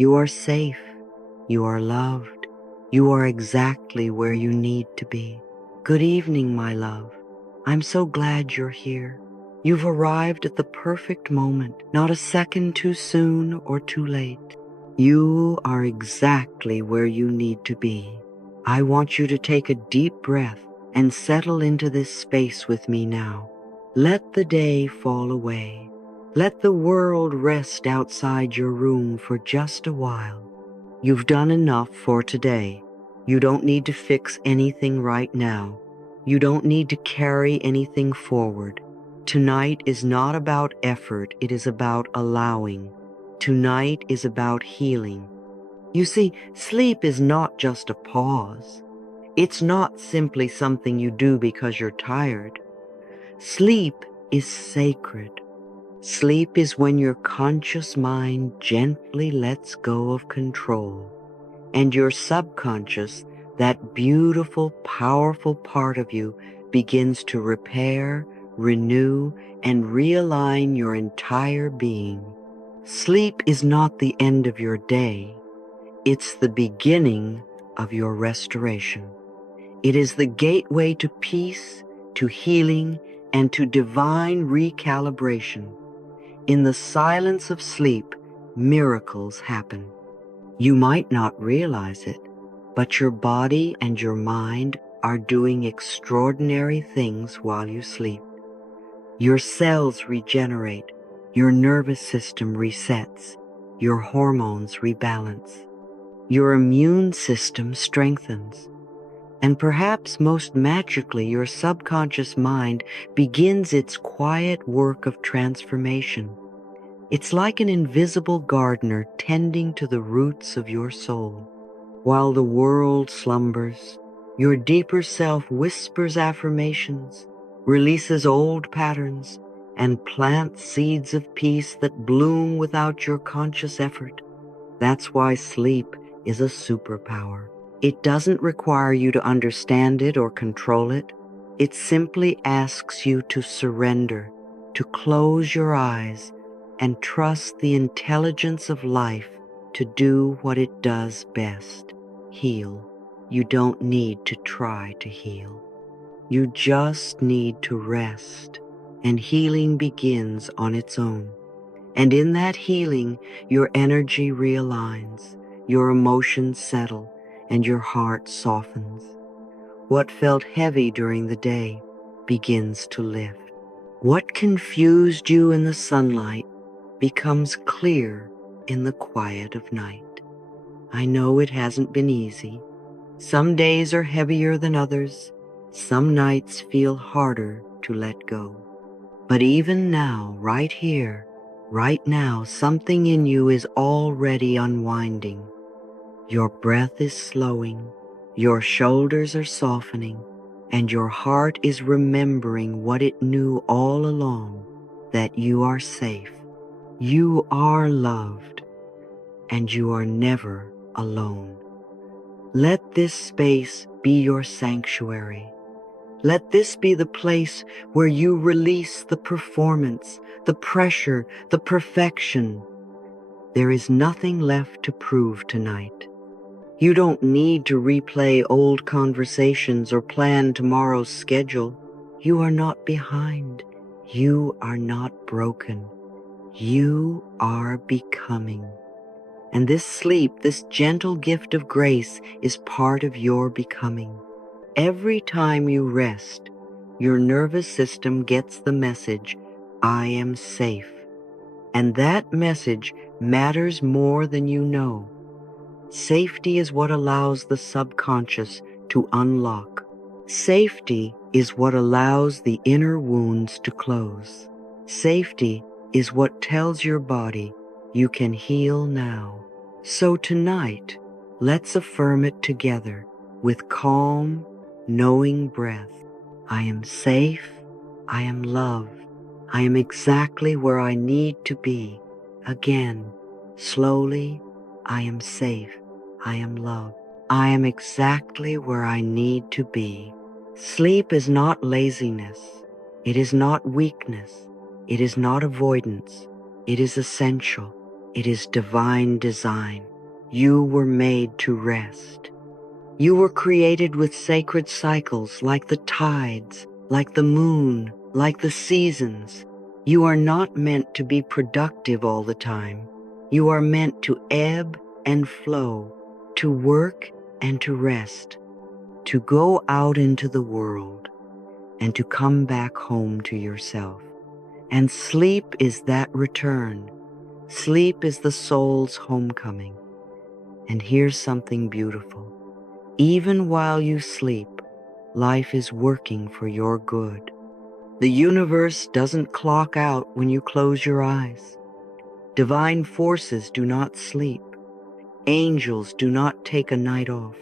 You are safe. You are loved. You are exactly where you need to be. Good evening, my love. I'm so glad you're here. You've arrived at the perfect moment, not a second too soon or too late. You are exactly where you need to be. I want you to take a deep breath and settle into this space with me now. Let the day fall away. Let the world rest outside your room for just a while. You've done enough for today. You don't need to fix anything right now. You don't need to carry anything forward. Tonight is not about effort, it is about allowing. Tonight is about healing. You see, sleep is not just a pause. It's not simply something you do because you're tired. Sleep is sacred. Sleep is when your conscious mind gently lets go of control, and your subconscious, that beautiful, powerful part of you, begins to repair, renew, and realign your entire being. Sleep is not the end of your day. It's the beginning of your restoration. It is the gateway to peace, to healing, and to divine recalibration. In the silence of sleep, miracles happen. You might not realize it, but your body and your mind are doing extraordinary things while you sleep. Your cells regenerate, your nervous system resets, your hormones rebalance, your immune system strengthens, and perhaps most magically, your subconscious mind begins its quiet work of transformation. It's like an invisible gardener tending to the roots of your soul. While the world slumbers, your deeper self whispers affirmations, releases old patterns, and plants seeds of peace that bloom without your conscious effort. That's why sleep is a superpower. It doesn't require you to understand it or control it. It simply asks you to surrender, to close your eyes, and trust the intelligence of life to do what it does best: heal. You don't need to try to heal. You just need to rest, and healing begins on its own. And in that healing, your energy realigns, your emotions settle, and your heart softens. What felt heavy during the day begins to lift. What confused you in the sunlight becomes clear in the quiet of night. I know it hasn't been easy. Some days are heavier than others. Some nights feel harder to let go. But even now, right here, right now, something in you is already unwinding. Your breath is slowing, your shoulders are softening, and your heart is remembering what it knew all along, that you are safe, you are loved, and you are never alone. Let this space be your sanctuary. Let this be the place where you release the performance, the pressure, the perfection. There is nothing left to prove tonight. You don't need to replay old conversations or plan tomorrow's schedule. You are not behind. You are not broken. You are becoming. And this sleep, this gentle gift of grace, is part of your becoming. Every time you rest, your nervous system gets the message, I am safe. And that message matters more than you know. Safety is what allows the subconscious to unlock. Safety is what allows the inner wounds to close. Safety is what tells your body you can heal now. So tonight, let's affirm it together with calm, knowing breath. I am safe. I am loved. I am exactly where I need to be. Again, slowly, I am safe. I am loved. I am exactly where I need to be. Sleep is not laziness. It is not weakness. It is not avoidance. It is essential. It is divine design. You were made to rest. You were created with sacred cycles like the tides, like the moon, like the seasons. You are not meant to be productive all the time. You are meant to ebb and flow, to work and to rest, to go out into the world and to come back home to yourself. And sleep is that return. Sleep is the soul's homecoming. And here's something beautiful. Even while you sleep, life is working for your good. The universe doesn't clock out when you close your eyes. Divine forces do not sleep. Angels do not take a night off.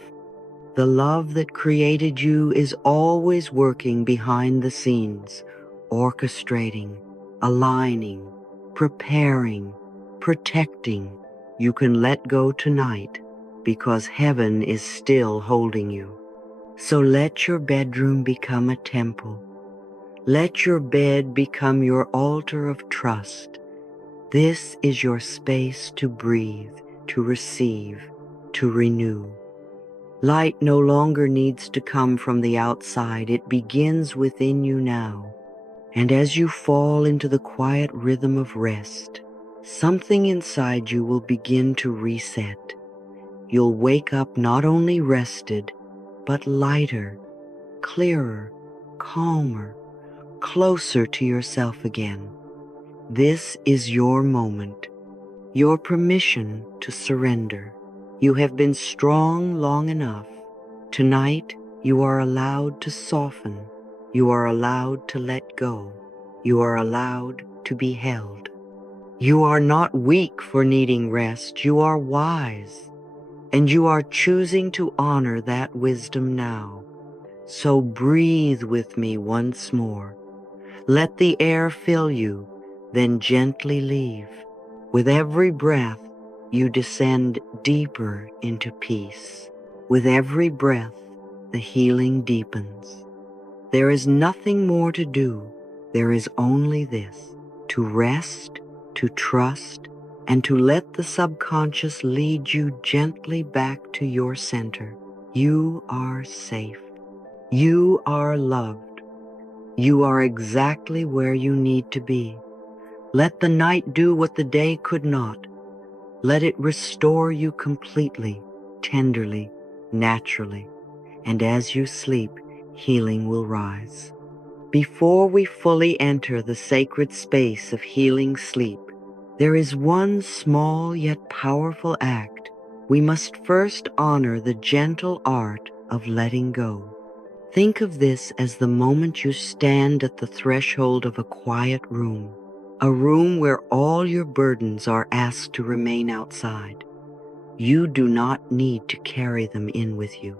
The love that created you is always working behind the scenes, orchestrating, aligning, preparing, protecting. You can let go tonight because heaven is still holding you. So let your bedroom become a temple. Let your bed become your altar of trust. This is your space to breathe, to receive, to renew. Light no longer needs to come from the outside. It begins within you now. And as you fall into the quiet rhythm of rest, something inside you will begin to reset. You'll wake up not only rested, but lighter, clearer, calmer, closer to yourself again. This is your moment, your permission to surrender. You have been strong long enough. Tonight, you are allowed to soften. You are allowed to let go. You are allowed to be held. You are not weak for needing rest. You are wise, and you are choosing to honor that wisdom now. So breathe with me once more. Let the air fill you, then gently leave. With every breath, you descend deeper into peace. With every breath, the healing deepens. There is nothing more to do. There is only this: to rest, to trust, and to let the subconscious lead you gently back to your center. You are safe. You are loved. You are exactly where you need to be. Let the night do what the day could not. Let it restore you completely, tenderly, naturally. And as you sleep, healing will rise. Before we fully enter the sacred space of healing sleep, there is one small yet powerful act. We must first honor the gentle art of letting go. Think of this as the moment you stand at the threshold of a quiet room, a room where all your burdens are asked to remain outside. You do not need to carry them in with you.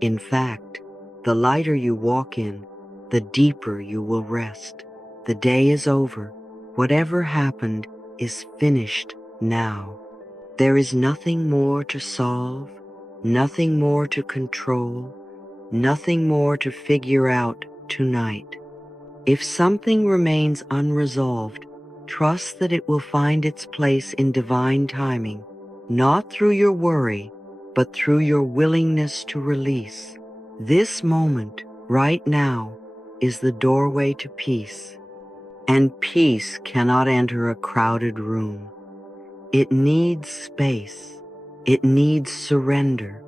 In fact, the lighter you walk in, the deeper you will rest. The day is over. Whatever happened is finished now. There is nothing more to solve, nothing more to control, nothing more to figure out tonight. If something remains unresolved, trust that it will find its place in divine timing, not through your worry, but through your willingness to release. This moment, right now, is the doorway to peace. And peace cannot enter a crowded room. It needs space. It needs surrender.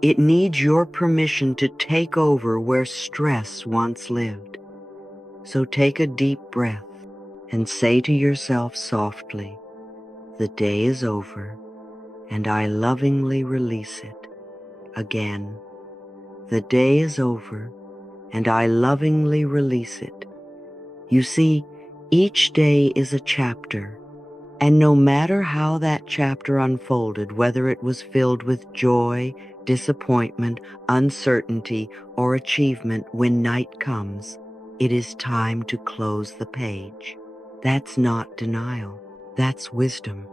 It needs your permission to take over where stress once lived. So take a deep breath and say to yourself softly, "The day is over, and I lovingly release it." Again, "The day is over, and I lovingly release it." You see, each day is a chapter, and no matter how that chapter unfolded, whether it was filled with joy, disappointment, uncertainty, or achievement, when night comes, it is time to close the page. That's not denial. That's wisdom.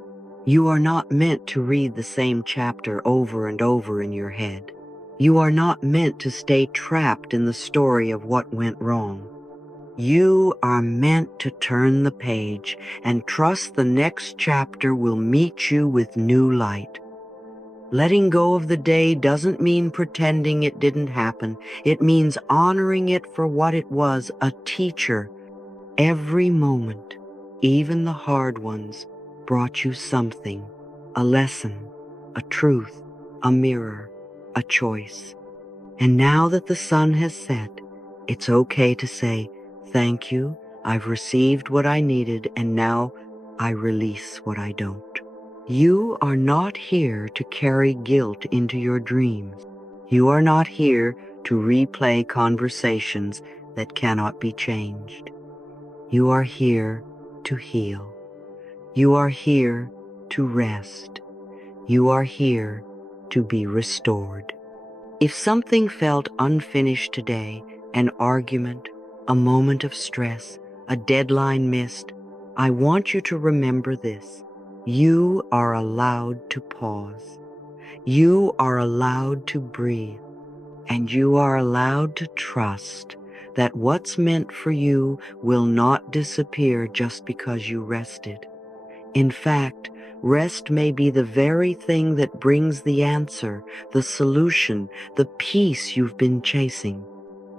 You are not meant to read the same chapter over and over in your head. You are not meant to stay trapped in the story of what went wrong. You are meant to turn the page and trust the next chapter will meet you with new light. Letting go of the day doesn't mean pretending it didn't happen. It means honoring it for what it was, a teacher. Every moment, even the hard ones, brought you something, a lesson, a truth, a mirror, a choice. And now that the sun has set, it's okay to say, thank you, I've received what I needed, and now I release what I don't. You are not here to carry guilt into your dreams. You are not here to replay conversations that cannot be changed. You are here to heal. You are here to rest. You are here to be restored. If something felt unfinished today, an argument, a moment of stress, a deadline missed, I want you to remember this. You are allowed to pause. You are allowed to breathe. And you are allowed to trust that what's meant for you will not disappear just because you rested. In fact, rest may be the very thing that brings the answer, the solution, the peace you've been chasing.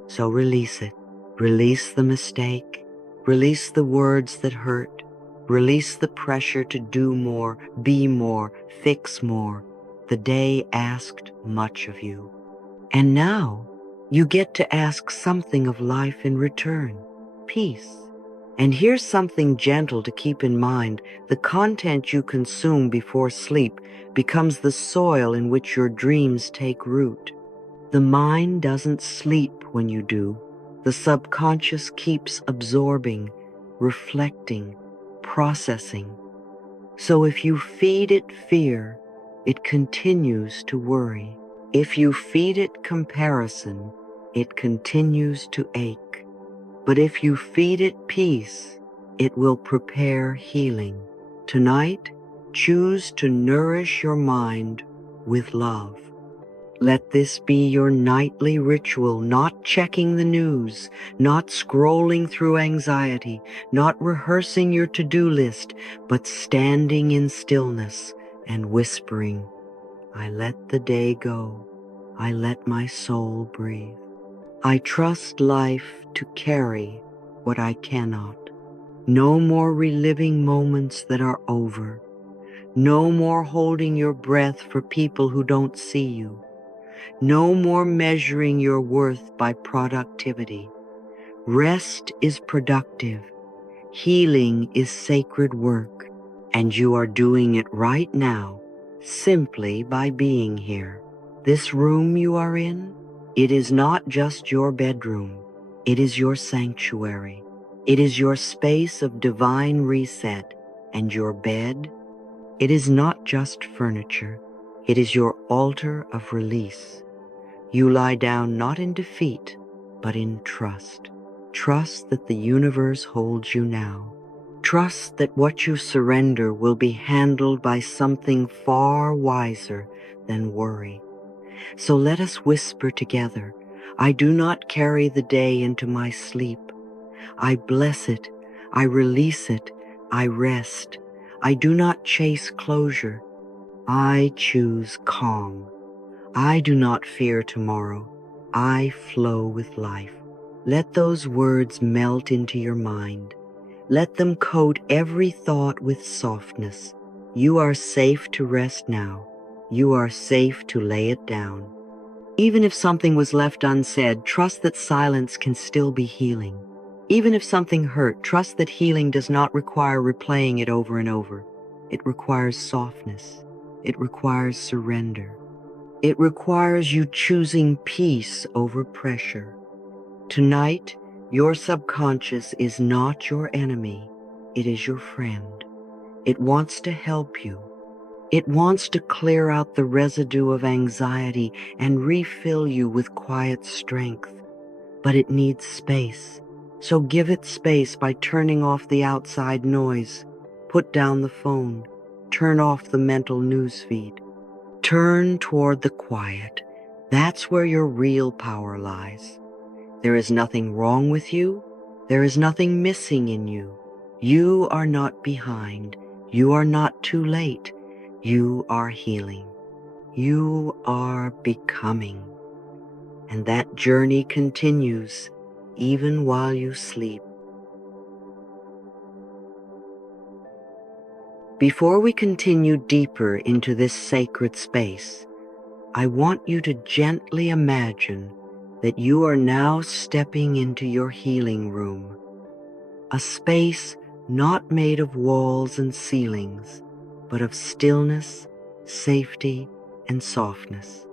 So release it. Release the mistake. Release the words that hurt. Release the pressure to do more, be more, fix more. The day asked much of you. And now you get to ask something of life in return, peace. And here's something gentle to keep in mind. The content you consume before sleep becomes the soil in which your dreams take root. The mind doesn't sleep when you do. The subconscious keeps absorbing, reflecting, processing. So if you feed it fear, it continues to worry. If you feed it comparison, it continues to ache. But if you feed it peace, it will prepare healing. Tonight, choose to nourish your mind with love. Let this be your nightly ritual, not checking the news, not scrolling through anxiety, not rehearsing your to-do list, but standing in stillness and whispering, I let the day go. I let my soul breathe. I trust life to carry what I cannot. No more reliving moments that are over. No more holding your breath for people who don't see you. No more measuring your worth by productivity. Rest is productive. Healing is sacred work. And you are doing it right now, simply by being here. This room you are in, it is not just your bedroom. It is your sanctuary. It is your space of divine reset. And your bed, it is not just furniture. It is your altar of release. You lie down not in defeat, but in trust. Trust that the universe holds you now. Trust that what you surrender will be handled by something far wiser than worry. So let us whisper together, I do not carry the day into my sleep. I bless it, I release it, I rest. I do not chase closure. I choose calm. I do not fear tomorrow. I flow with life. Let those words melt into your mind. Let them coat every thought with softness. You are safe to rest now. You are safe to lay it down. Even if something was left unsaid, trust that silence can still be healing. Even if something hurt, trust that healing does not require replaying it over and over. It requires softness. It requires surrender. It requires you choosing peace over pressure. Tonight, your subconscious is not your enemy. It is your friend. It wants to help you. It wants to clear out the residue of anxiety and refill you with quiet strength. But it needs space. So give it space by turning off the outside noise. Put down the phone. Turn off the mental news feed. Turn toward the quiet. That's where your real power lies. There is nothing wrong with you. There is nothing missing in you. You are not behind. You are not too late. You are healing. You are becoming, and that journey continues even while you sleep. Before we continue deeper into this sacred space, I want you to gently imagine that you are now stepping into your healing room, a space not made of walls and ceilings, but of stillness, safety, and softness.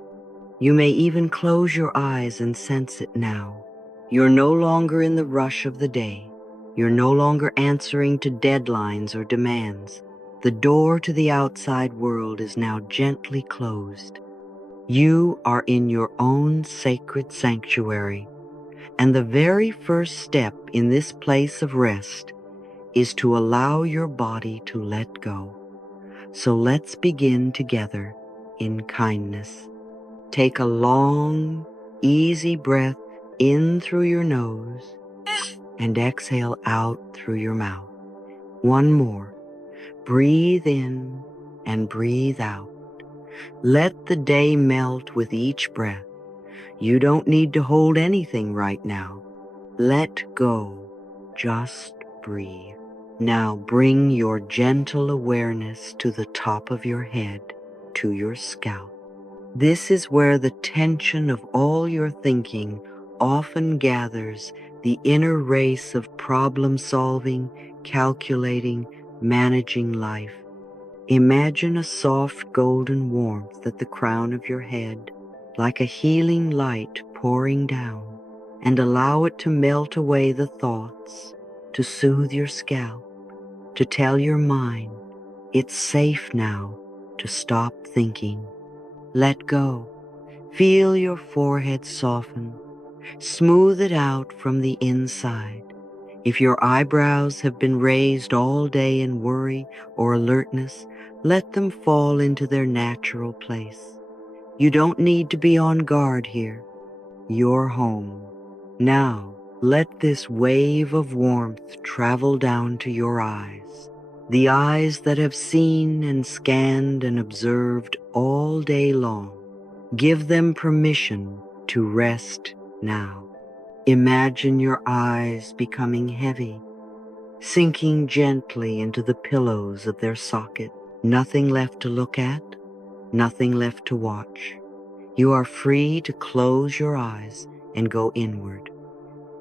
You may even close your eyes and sense it now. You're no longer in the rush of the day. You're no longer answering to deadlines or demands. The door to the outside world is now gently closed. You are in your own sacred sanctuary, and the very first step in this place of rest is to allow your body to let go. So let's begin together in kindness. Take a long, easy breath in through your nose and exhale out through your mouth. One more. Breathe in and breathe out. Let the day melt with each breath. You don't need to hold anything right now. Let go. Just breathe. Now bring your gentle awareness to the top of your head, to your scalp. This is where the tension of all your thinking often gathers, the inner race of problem solving, calculating, managing life. Imagine a soft golden warmth at the crown of your head, like a healing light pouring down, and allow it to melt away the thoughts, to soothe your scalp, to tell your mind it's safe now to stop thinking. Let go. Feel your forehead soften. Smooth it out from the inside. If your eyebrows have been raised all day in worry or alertness, let them fall into their natural place. You don't need to be on guard here. You're home. Now, let this wave of warmth travel down to your eyes. The eyes that have seen and scanned and observed all day long. Give them permission to rest now. Imagine your eyes becoming heavy, sinking gently into the pillows of their socket. Nothing left to look at, nothing left to watch. You are free to close your eyes and go inward.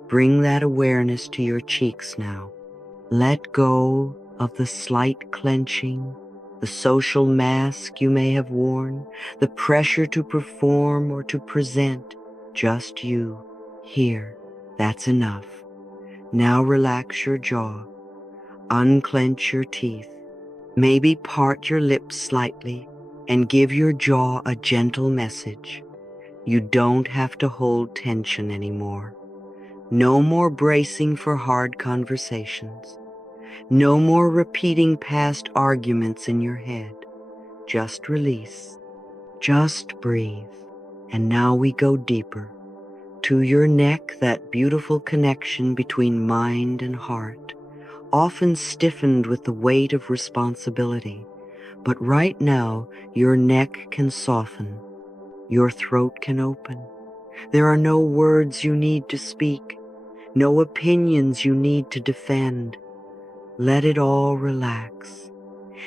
Bring that awareness to your cheeks now. Let go of the slight clenching, the social mask you may have worn, the pressure to perform or to present. Just you, here. That's enough. Now relax your jaw, unclench your teeth, maybe part your lips slightly, and give your jaw a gentle message. You don't have to hold tension anymore. No more bracing for hard conversations. No more repeating past arguments in your head. Just release. Just breathe. And now we go deeper. To your neck, that beautiful connection between mind and heart, often stiffened with the weight of responsibility. But right now, your neck can soften. Your throat can open. There are no words you need to speak, no opinions you need to defend. Let it all relax.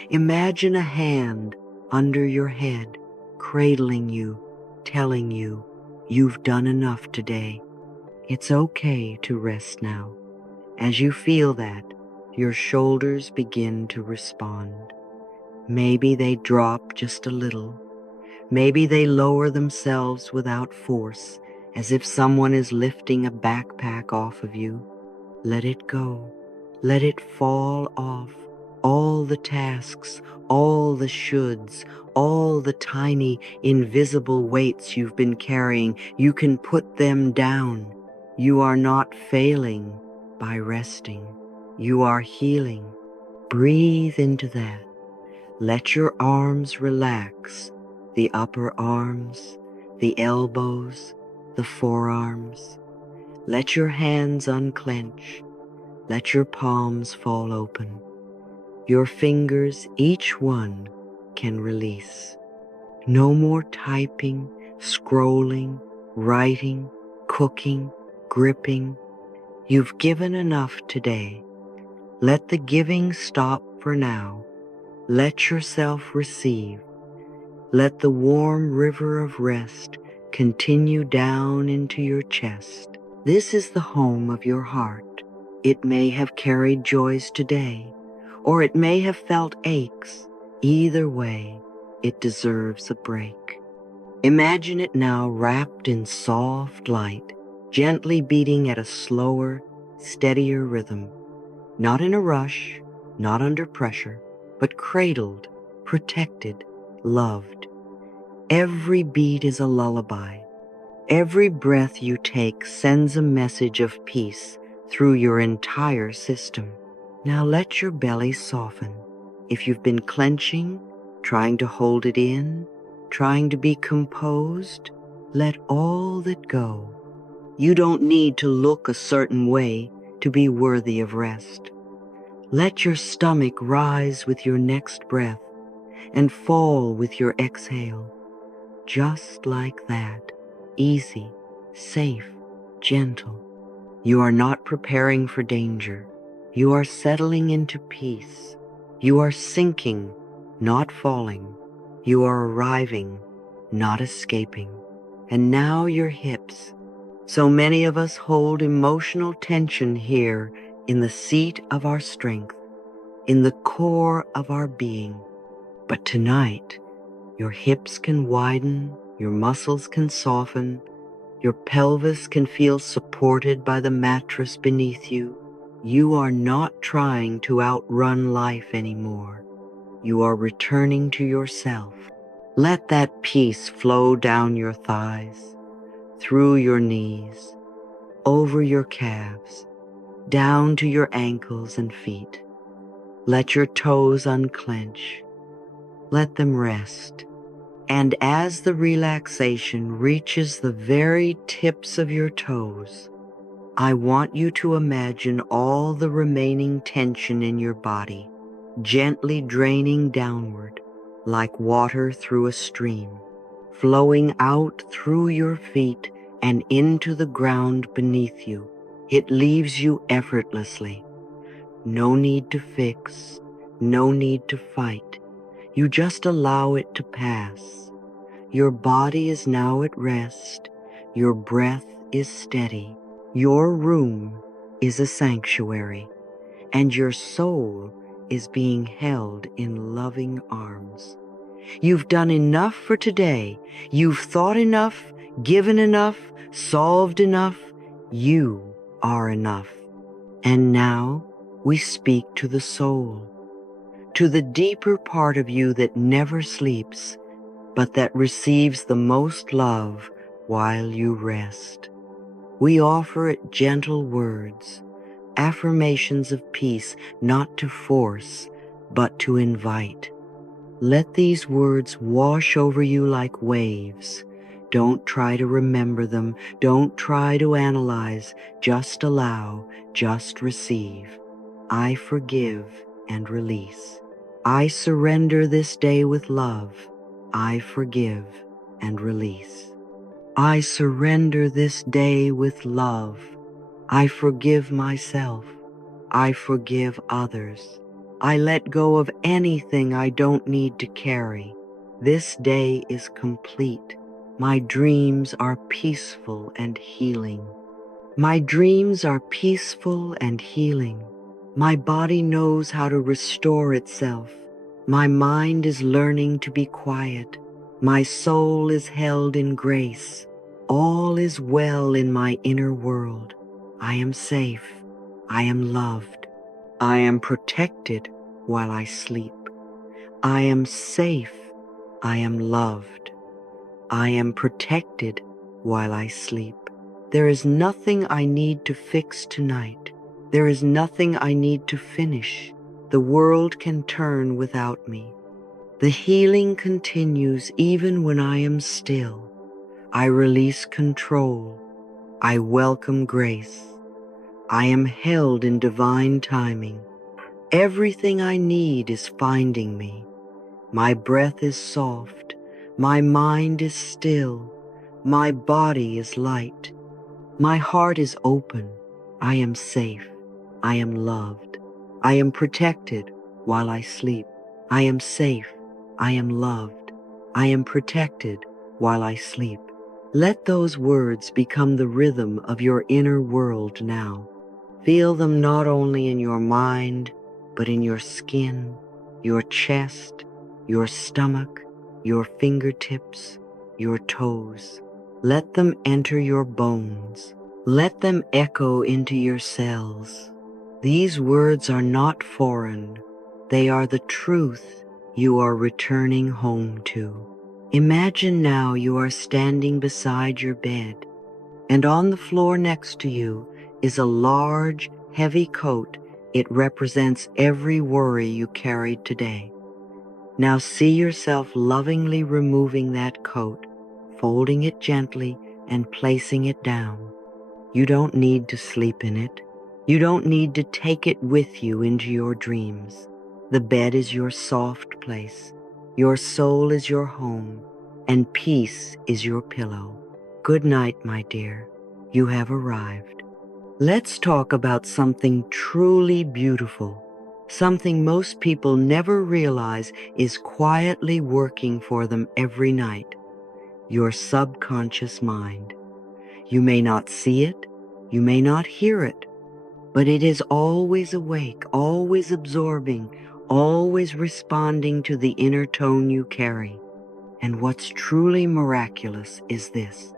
Imagine a hand under your head, cradling you, telling you, you've done enough today. It's okay to rest now. As you feel that, your shoulders begin to respond. Maybe they drop just a little. Maybe they lower themselves without force, as if someone is lifting a backpack off of you. Let it go. Let it fall off. All the tasks, all the shoulds, all the tiny, invisible weights you've been carrying, you can put them down. You are not failing by resting. You are healing. Breathe into that. Let your arms relax, the upper arms, the elbows, the forearms. Let your hands unclench. Let your palms fall open. Your fingers, each one, can release. No more typing, scrolling, writing, cooking, gripping. You've given enough today. Let the giving stop for now. Let yourself receive. Let the warm river of rest continue down into your chest. This is the home of your heart. It may have carried joys today, or it may have felt aches. Either way, it deserves a break. Imagine it now wrapped in soft light, gently beating at a slower, steadier rhythm. Not in a rush, not under pressure, but cradled, protected, loved. Every beat is a lullaby. Every breath you take sends a message of peace through your entire system. Now let your belly soften. If you've been clenching, trying to hold it in, trying to be composed, let all that go. You don't need to look a certain way to be worthy of rest. Let your stomach rise with your next breath and fall with your exhale. Just like that, easy, safe, gentle. You are not preparing for danger. You are settling into peace. You are sinking, not falling. You are arriving, not escaping. And now your hips. So many of us hold emotional tension here in the seat of our strength, in the core of our being. But tonight, your hips can widen, your muscles can soften, your pelvis can feel supported by the mattress beneath you. You are not trying to outrun life anymore. You are returning to yourself. Let that peace flow down your thighs, through your knees, over your calves, down to your ankles and feet. Let your toes unclench. Let them rest. And as the relaxation reaches the very tips of your toes, I want you to imagine all the remaining tension in your body gently draining downward like water through a stream, flowing out through your feet and into the ground beneath you. It leaves you effortlessly. No need to fix, no need to fight. You just allow it to pass. Your body is now at rest. Your breath is steady. Your room is a sanctuary, and your soul is being held in loving arms. You've done enough for today. You've thought enough, given enough, solved enough. You are enough. And now we speak to the soul, to the deeper part of you that never sleeps, but that receives the most love while you rest. We offer it gentle words, affirmations of peace, not to force, but to invite. Let these words wash over you like waves. Don't try to remember them. Don't try to analyze. Just allow, just receive. I forgive and release. I surrender this day with love. I forgive and release. I surrender this day with love. I forgive myself. I forgive others. I let go of anything I don't need to carry. This day is complete. My dreams are peaceful and healing. My dreams are peaceful and healing. My body knows how to restore itself. My mind is learning to be quiet. My soul is held in grace. All is well in my inner world. I am safe. I am loved. I am protected while I sleep. I am safe. I am loved. I am protected while I sleep. There is nothing I need to fix tonight. There is nothing I need to finish. The world can turn without me. The healing continues even when I am still. I release control. I welcome grace. I am held in divine timing. Everything I need is finding me. My breath is soft. My mind is still. My body is light. My heart is open. I am safe. I am loved. I am protected while I sleep. I am safe. I am loved. I am protected while I sleep. Let those words become the rhythm of your inner world now. Feel them not only in your mind, but in your skin, your chest, your stomach, your fingertips, your toes. Let them enter your bones. Let them echo into your cells. These words are not foreign. They are the truth you are returning home to. Imagine now you are standing beside your bed, and on the floor next to you is a large, heavy coat. It represents every worry you carried today. Now see yourself lovingly removing that coat, folding it gently and placing it down. You don't need to sleep in it. You don't need to take it with you into your dreams. The bed is your soft place. Your soul is your home, and peace is your pillow. Good night, my dear. You have arrived. Let's talk about something truly beautiful, something most people never realize is quietly working for them every night: your subconscious mind. You may not see it, you may not hear it, but it is always awake, always absorbing, always responding to the inner tone you carry. And what's truly miraculous is this: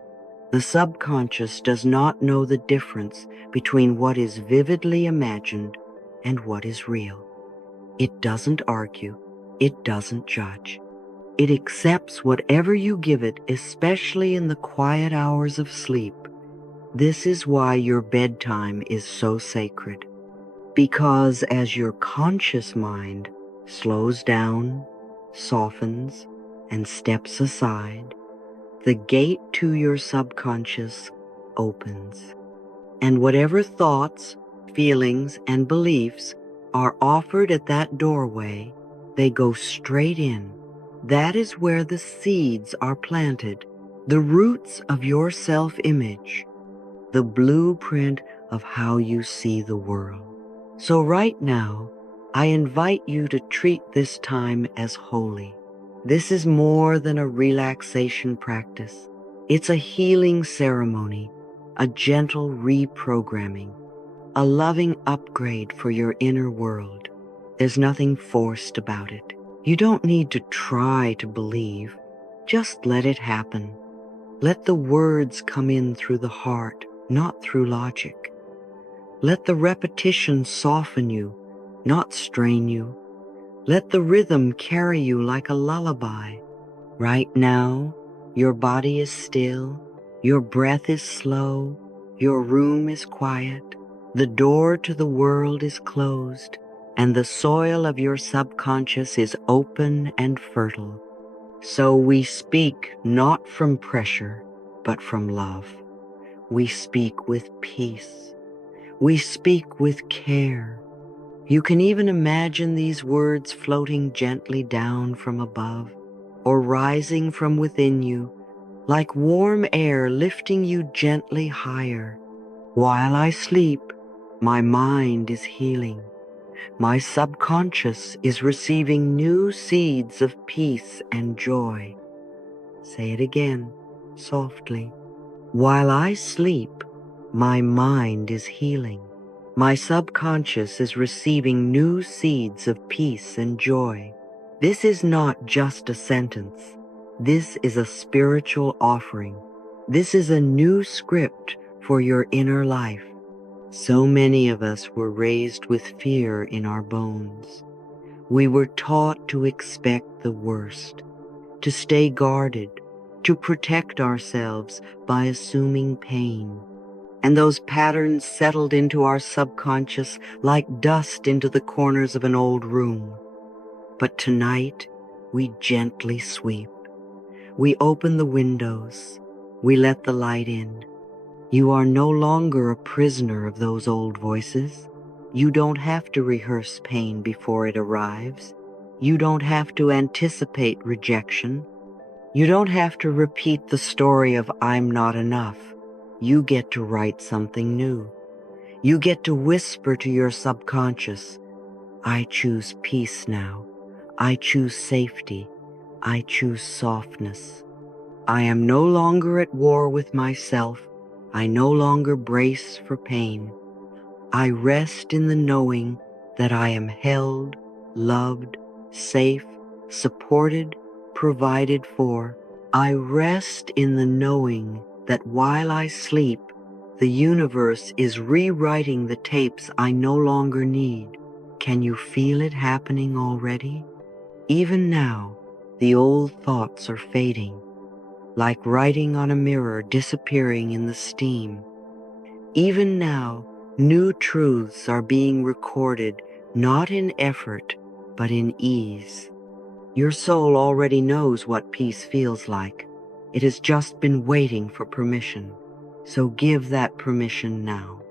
the subconscious does not know the difference between what is vividly imagined and what is real. It doesn't argue. It doesn't judge. It accepts whatever you give it, especially in the quiet hours of sleep. This is why your bedtime is so sacred. Because as your conscious mind slows down, softens, and steps aside, the gate to your subconscious opens. And whatever thoughts, feelings, and beliefs are offered at that doorway, they go straight in. That is where the seeds are planted, the roots of your self-image, the blueprint of how you see the world. So right now, I invite you to treat this time as holy. This is more than a relaxation practice. It's a healing ceremony, a gentle reprogramming, a loving upgrade for your inner world. There's nothing forced about it. You don't need to try to believe. Just let it happen. Let the words come in through the heart, not through logic. Let the repetition soften you, not strain you. Let the rhythm carry you like a lullaby. Right now, your body is still, your breath is slow, your room is quiet, the door to the world is closed, and the soil of your subconscious is open and fertile. So we speak not from pressure, but from love. We speak with peace. We speak with care. You can even imagine these words floating gently down from above, or rising from within you, like warm air lifting you gently higher. While I sleep, my mind is healing. My subconscious is receiving new seeds of peace and joy. Say it again, softly. While I sleep, my mind is healing. My subconscious is receiving new seeds of peace and joy. This is not just a sentence. This is a spiritual offering. This is a new script for your inner life. So many of us were raised with fear in our bones. We were taught to expect the worst, to stay guarded, to protect ourselves by assuming pain. And those patterns settled into our subconscious like dust into the corners of an old room. But tonight, we gently sweep. We open the windows. We let the light in. You are no longer a prisoner of those old voices. You don't have to rehearse pain before it arrives. You don't have to anticipate rejection. You don't have to repeat the story of I'm not enough. You get to write something new. You get to whisper to your subconscious, I choose peace now. I choose safety. I choose softness. I am no longer at war with myself. I no longer brace for pain. I rest in the knowing that I am held, loved, safe, supported, provided for. I rest in the knowing that while I sleep, the universe is rewriting the tapes I no longer need. Can you feel it happening already? Even now, the old thoughts are fading, like writing on a mirror disappearing in the steam. Even now, new truths are being recorded, not in effort, but in ease. Your soul already knows what peace feels like. It has just been waiting for permission. So give that permission now.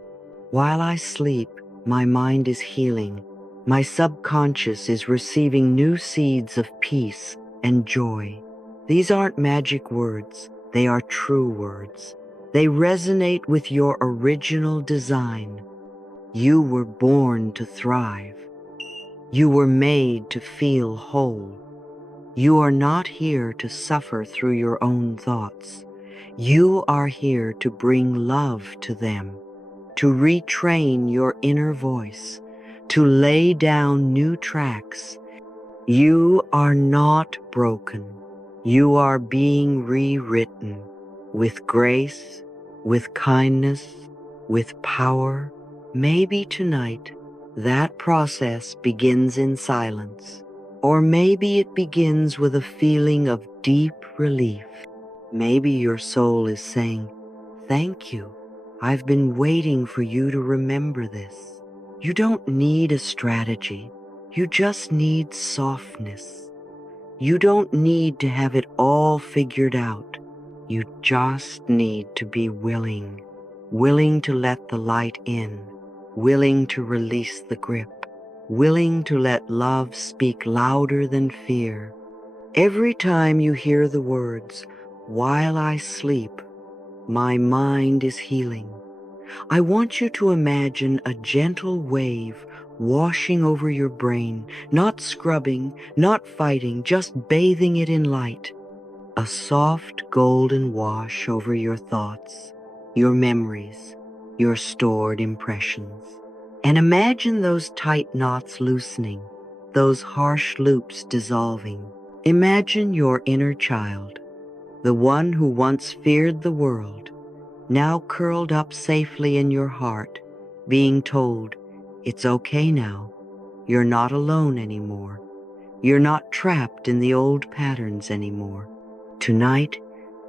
While I sleep, my mind is healing. My subconscious is receiving new seeds of peace and joy. These aren't magic words. They are true words. They resonate with your original design. You were born to thrive. You were made to feel whole. You are not here to suffer through your own thoughts. You are here to bring love to them, to retrain your inner voice, to lay down new tracks. You are not broken. You are being rewritten with grace, with kindness, with power. Maybe tonight that process begins in silence, or maybe it begins with a feeling of deep relief. Maybe your soul is saying, "Thank you. I've been waiting for you to remember this." You don't need a strategy. You just need softness. You don't need to have it all figured out. You just need to be willing, willing to let the light in, willing to release the grip, willing to let love speak louder than fear. Every time you hear the words, "While I sleep, my mind is healing," I want you to imagine a gentle wave washing over your brain, not scrubbing, not fighting, just bathing it in light. A soft golden wash over your thoughts, your memories, your stored impressions. And imagine those tight knots loosening, those harsh loops dissolving. Imagine your inner child, the one who once feared the world, now curled up safely in your heart, being told, "It's okay now. You're not alone anymore. You're not trapped in the old patterns anymore. Tonight,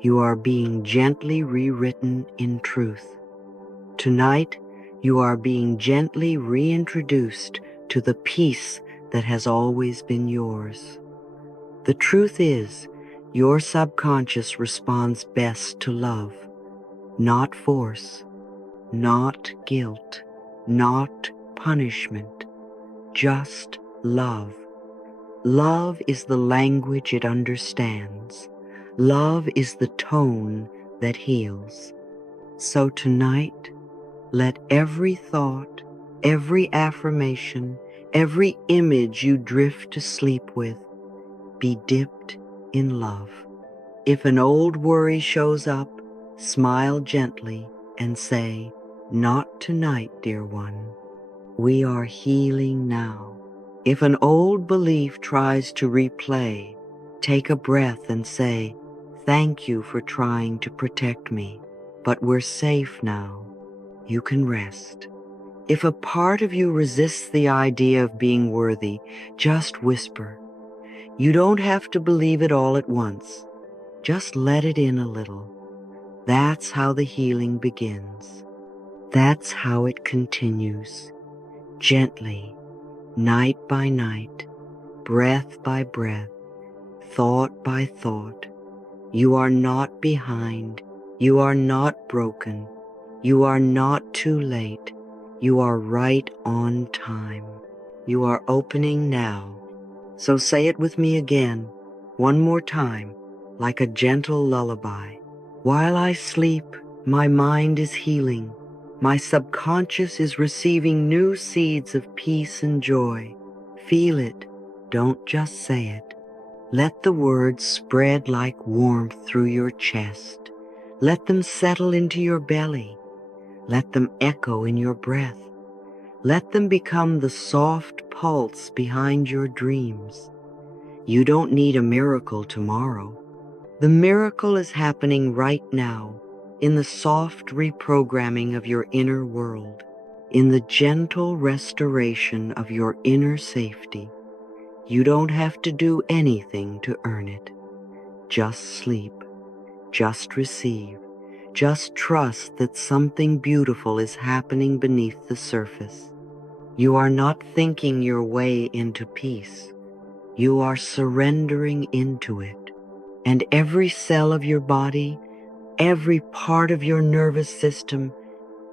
you are being gently rewritten in truth. Tonight, you are being gently reintroduced to the peace that has always been yours." The truth is, your subconscious responds best to love, not force, not guilt, not punishment, just love. Love is the language it understands. Love is the tone that heals. So tonight, let every thought, every affirmation, every image you drift to sleep with be dipped in love. If an old worry shows up, smile gently and say, "Not tonight, dear one. We are healing now." If an old belief tries to replay, take a breath and say, "Thank you for trying to protect me, but we're safe now." You can rest. If a part of you resists the idea of being worthy, just whisper. You don't have to believe it all at once. Just let it in a little. That's how the healing begins. That's how it continues. Gently, night by night, breath by breath, thought by thought. You are not behind. You are not broken. You are not too late. You are right on time. You are opening now. So say it with me again, one more time, like a gentle lullaby. While I sleep, my mind is healing. My subconscious is receiving new seeds of peace and joy. Feel it. Don't just say it. Let the words spread like warmth through your chest. Let them settle into your belly. Let them echo in your breath. Let them become the soft pulse behind your dreams. You don't need a miracle tomorrow. The miracle is happening right now, in the soft reprogramming of your inner world, in the gentle restoration of your inner safety. You don't have to do anything to earn it. Just sleep, just receive, just trust that something beautiful is happening beneath the surface. You are not thinking your way into peace. You are surrendering into it. And every cell of your body, every part of your nervous system,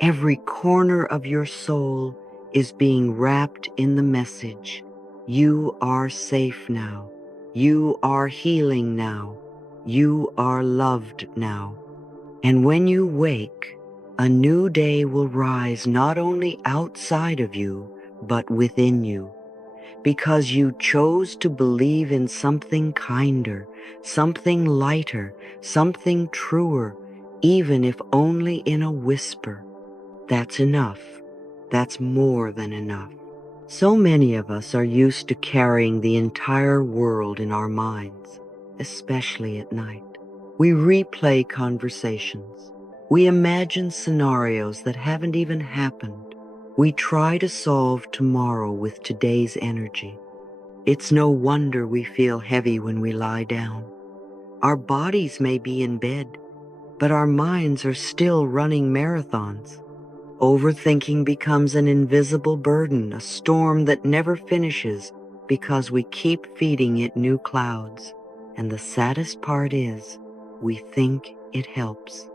every corner of your soul is being wrapped in the message. You are safe now. You are healing now. You are loved now. And when you wake, a new day will rise not only outside of you, but within you, because you chose to believe in something kinder, something lighter, something truer, even if only in a whisper. That's enough. That's more than enough. So many of us are used to carrying the entire world in our minds, especially at night. We replay conversations. We imagine scenarios that haven't even happened. We try to solve tomorrow with today's energy. It's no wonder we feel heavy when we lie down. Our bodies may be in bed, but our minds are still running marathons. Overthinking becomes an invisible burden, a storm that never finishes because we keep feeding it new clouds. And the saddest part is, we think it helps.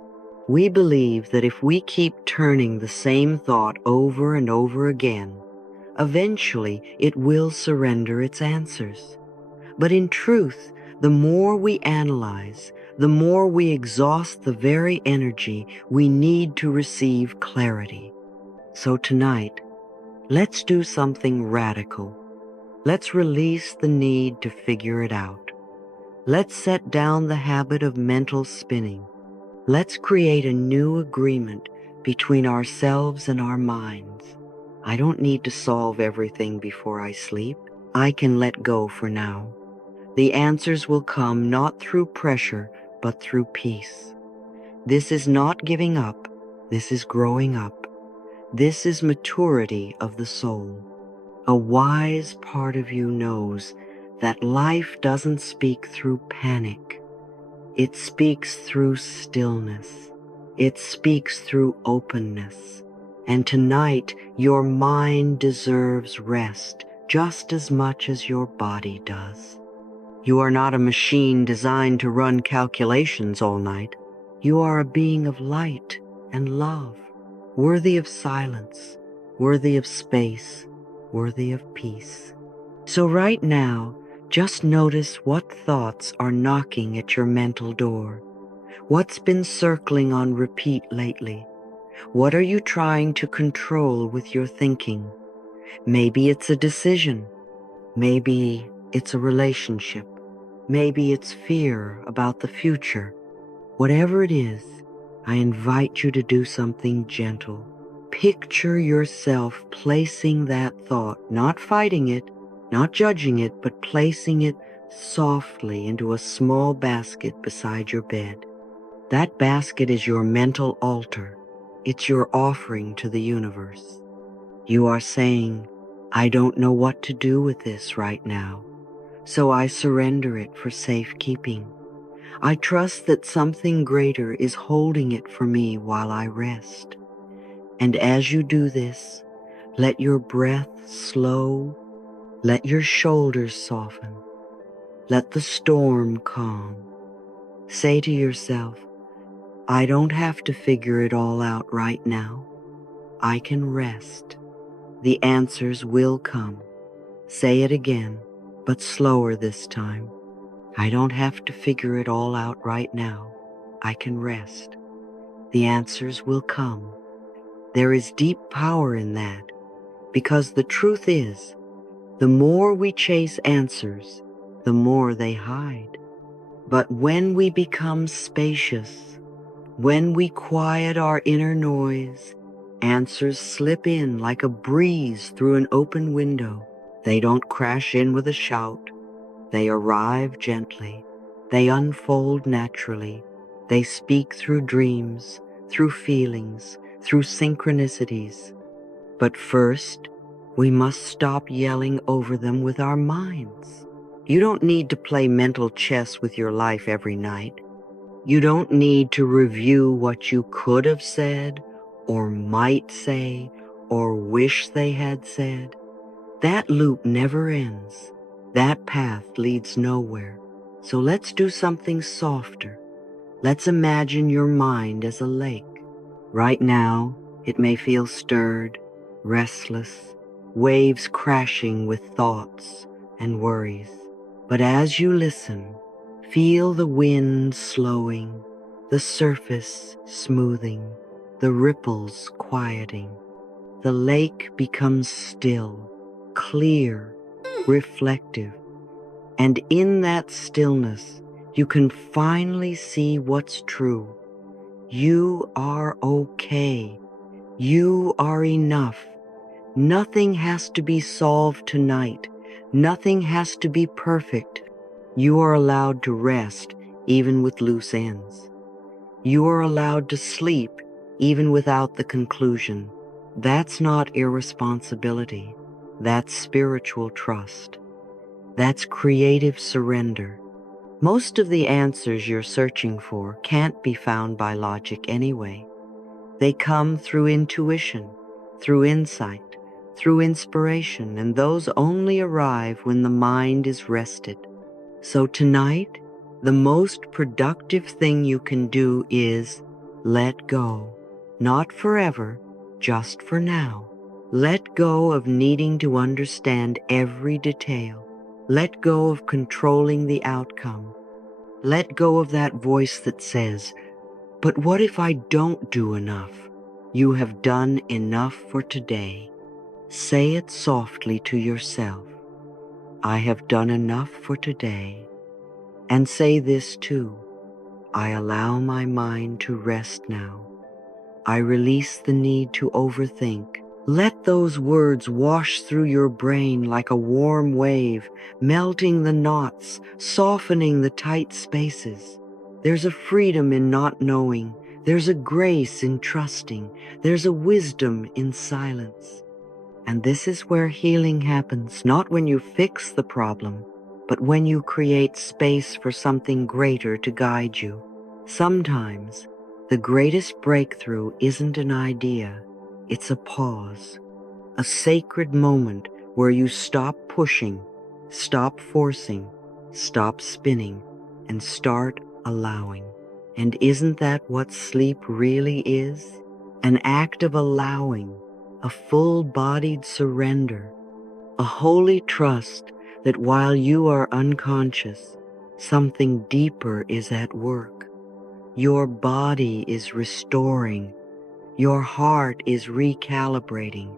We believe that if we keep turning the same thought over and over again, eventually it will surrender its answers. But in truth, the more we analyze, the more we exhaust the very energy we need to receive clarity. So tonight, let's do something radical. Let's release the need to figure it out. Let's set down the habit of mental spinning. Let's create a new agreement between ourselves and our minds. I don't need to solve everything before I sleep. I can let go for now. The answers will come not through pressure, but through peace. This is not giving up. This is growing up. This is maturity of the soul. A wise part of you knows that life doesn't speak through panic. It speaks through stillness. It speaks through openness. And tonight, your mind deserves rest just as much as your body does. You are not a machine designed to run calculations all night. You are a being of light and love, worthy of silence, worthy of space, worthy of peace. So right now, just notice what thoughts are knocking at your mental door. What's been circling on repeat lately? What are you trying to control with your thinking? Maybe it's a decision. Maybe it's a relationship. Maybe it's fear about the future. Whatever it is, I invite you to do something gentle. Picture yourself placing that thought, not fighting it, not judging it, but placing it softly into a small basket beside your bed. That basket is your mental altar. It's your offering to the universe. You are saying, I don't know what to do with this right now, so I surrender it for safekeeping. I trust that something greater is holding it for me while I rest. And as you do this, let your breath slow, let your shoulders soften, let the storm calm. Say to yourself, I don't have to figure it all out right now. I can rest. The answers will come. Say it again, but slower this time. I don't have to figure it all out right now. I can rest. The answers will come. There is deep power in that, because the truth is, the more we chase answers, the more they hide. But when we become spacious, when we quiet our inner noise, answers slip in like a breeze through an open window. They don't crash in with a shout. They arrive gently. They unfold naturally. They speak through dreams, through feelings, through synchronicities. But first, we must stop yelling over them with our minds. You don't need to play mental chess with your life every night. You don't need to review what you could have said, or might say, or wish they had said. That loop never ends. That path leads nowhere. So let's do something softer. Let's imagine your mind as a lake. Right now, it may feel stirred, restless, waves crashing with thoughts and worries. But as you listen, feel the wind slowing, the surface smoothing, the ripples quieting. The lake becomes still, clear, reflective, and in that stillness, you can finally see what's true. You are okay. You are enough. Nothing has to be solved tonight. Nothing has to be perfect. You are allowed to rest even with loose ends. You are allowed to sleep even without the conclusion. That's not irresponsibility. That's spiritual trust. That's creative surrender. Most of the answers you're searching for can't be found by logic anyway. They come through intuition, through insight, through inspiration, and those only arrive when the mind is rested. So tonight, the most productive thing you can do is let go. Not forever, just for now. Let go of needing to understand every detail. Let go of controlling the outcome. Let go of that voice that says, "But what if I don't do enough?" You have done enough for today. Say it softly to yourself. I have done enough for today. And say this too. I allow my mind to rest now. I release the need to overthink. Let those words wash through your brain like a warm wave, melting the knots, softening the tight spaces. There's a freedom in not knowing. There's a grace in trusting. There's a wisdom in silence. And this is where healing happens, not when you fix the problem, but when you create space for something greater to guide you. Sometimes, the greatest breakthrough isn't an idea, it's a pause, a sacred moment where you stop pushing, stop forcing, stop spinning, and start allowing. And isn't that what sleep really is? An act of allowing, a full-bodied surrender, a holy trust that while you are unconscious, something deeper is at work. Your body is restoring. Your heart is recalibrating.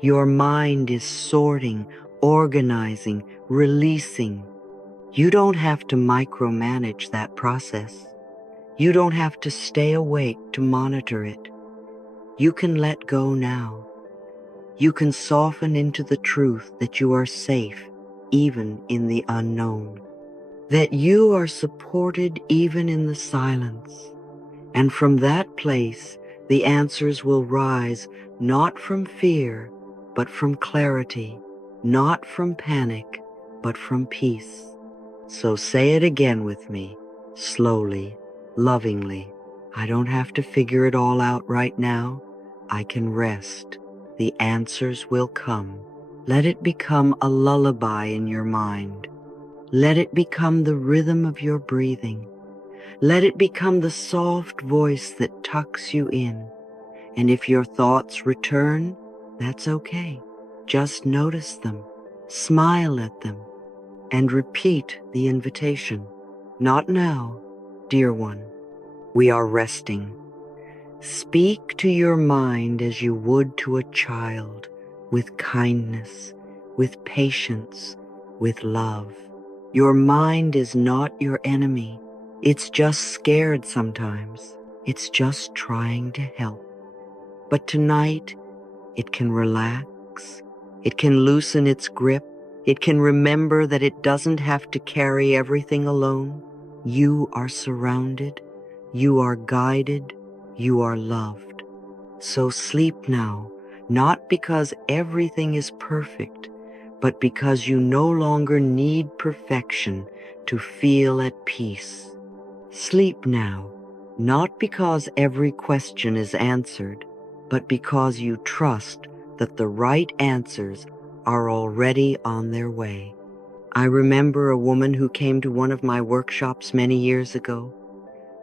Your mind is sorting, organizing, releasing. You don't have to micromanage that process. You don't have to stay awake to monitor it. You can let go now. You can soften into the truth that you are safe, even in the unknown. That you are supported even in the silence. And from that place, the answers will rise not from fear, but from clarity, not from panic, but from peace. So say it again with me, slowly, lovingly. I don't have to figure it all out right now. I can rest. The answers will come. Let it become a lullaby in your mind. Let it become the rhythm of your breathing. Let it become the soft voice that tucks you in. And if your thoughts return, that's okay. Just notice them. Smile at them. and repeat the invitation. Not now, dear one. We are resting. Speak to your mind as you would to a child, with kindness, with patience, with love. Your mind is not your enemy. It's just scared sometimes. It's just trying to help. But tonight, it can relax. It can loosen its grip. It can remember that it doesn't have to carry everything alone. You are surrounded. You are guided. You are loved. So sleep now, not because everything is perfect, but because you no longer need perfection to feel at peace. Sleep now, not because every question is answered, but because you trust that the right answers are already on their way. I remember a woman who came to one of my workshops many years ago.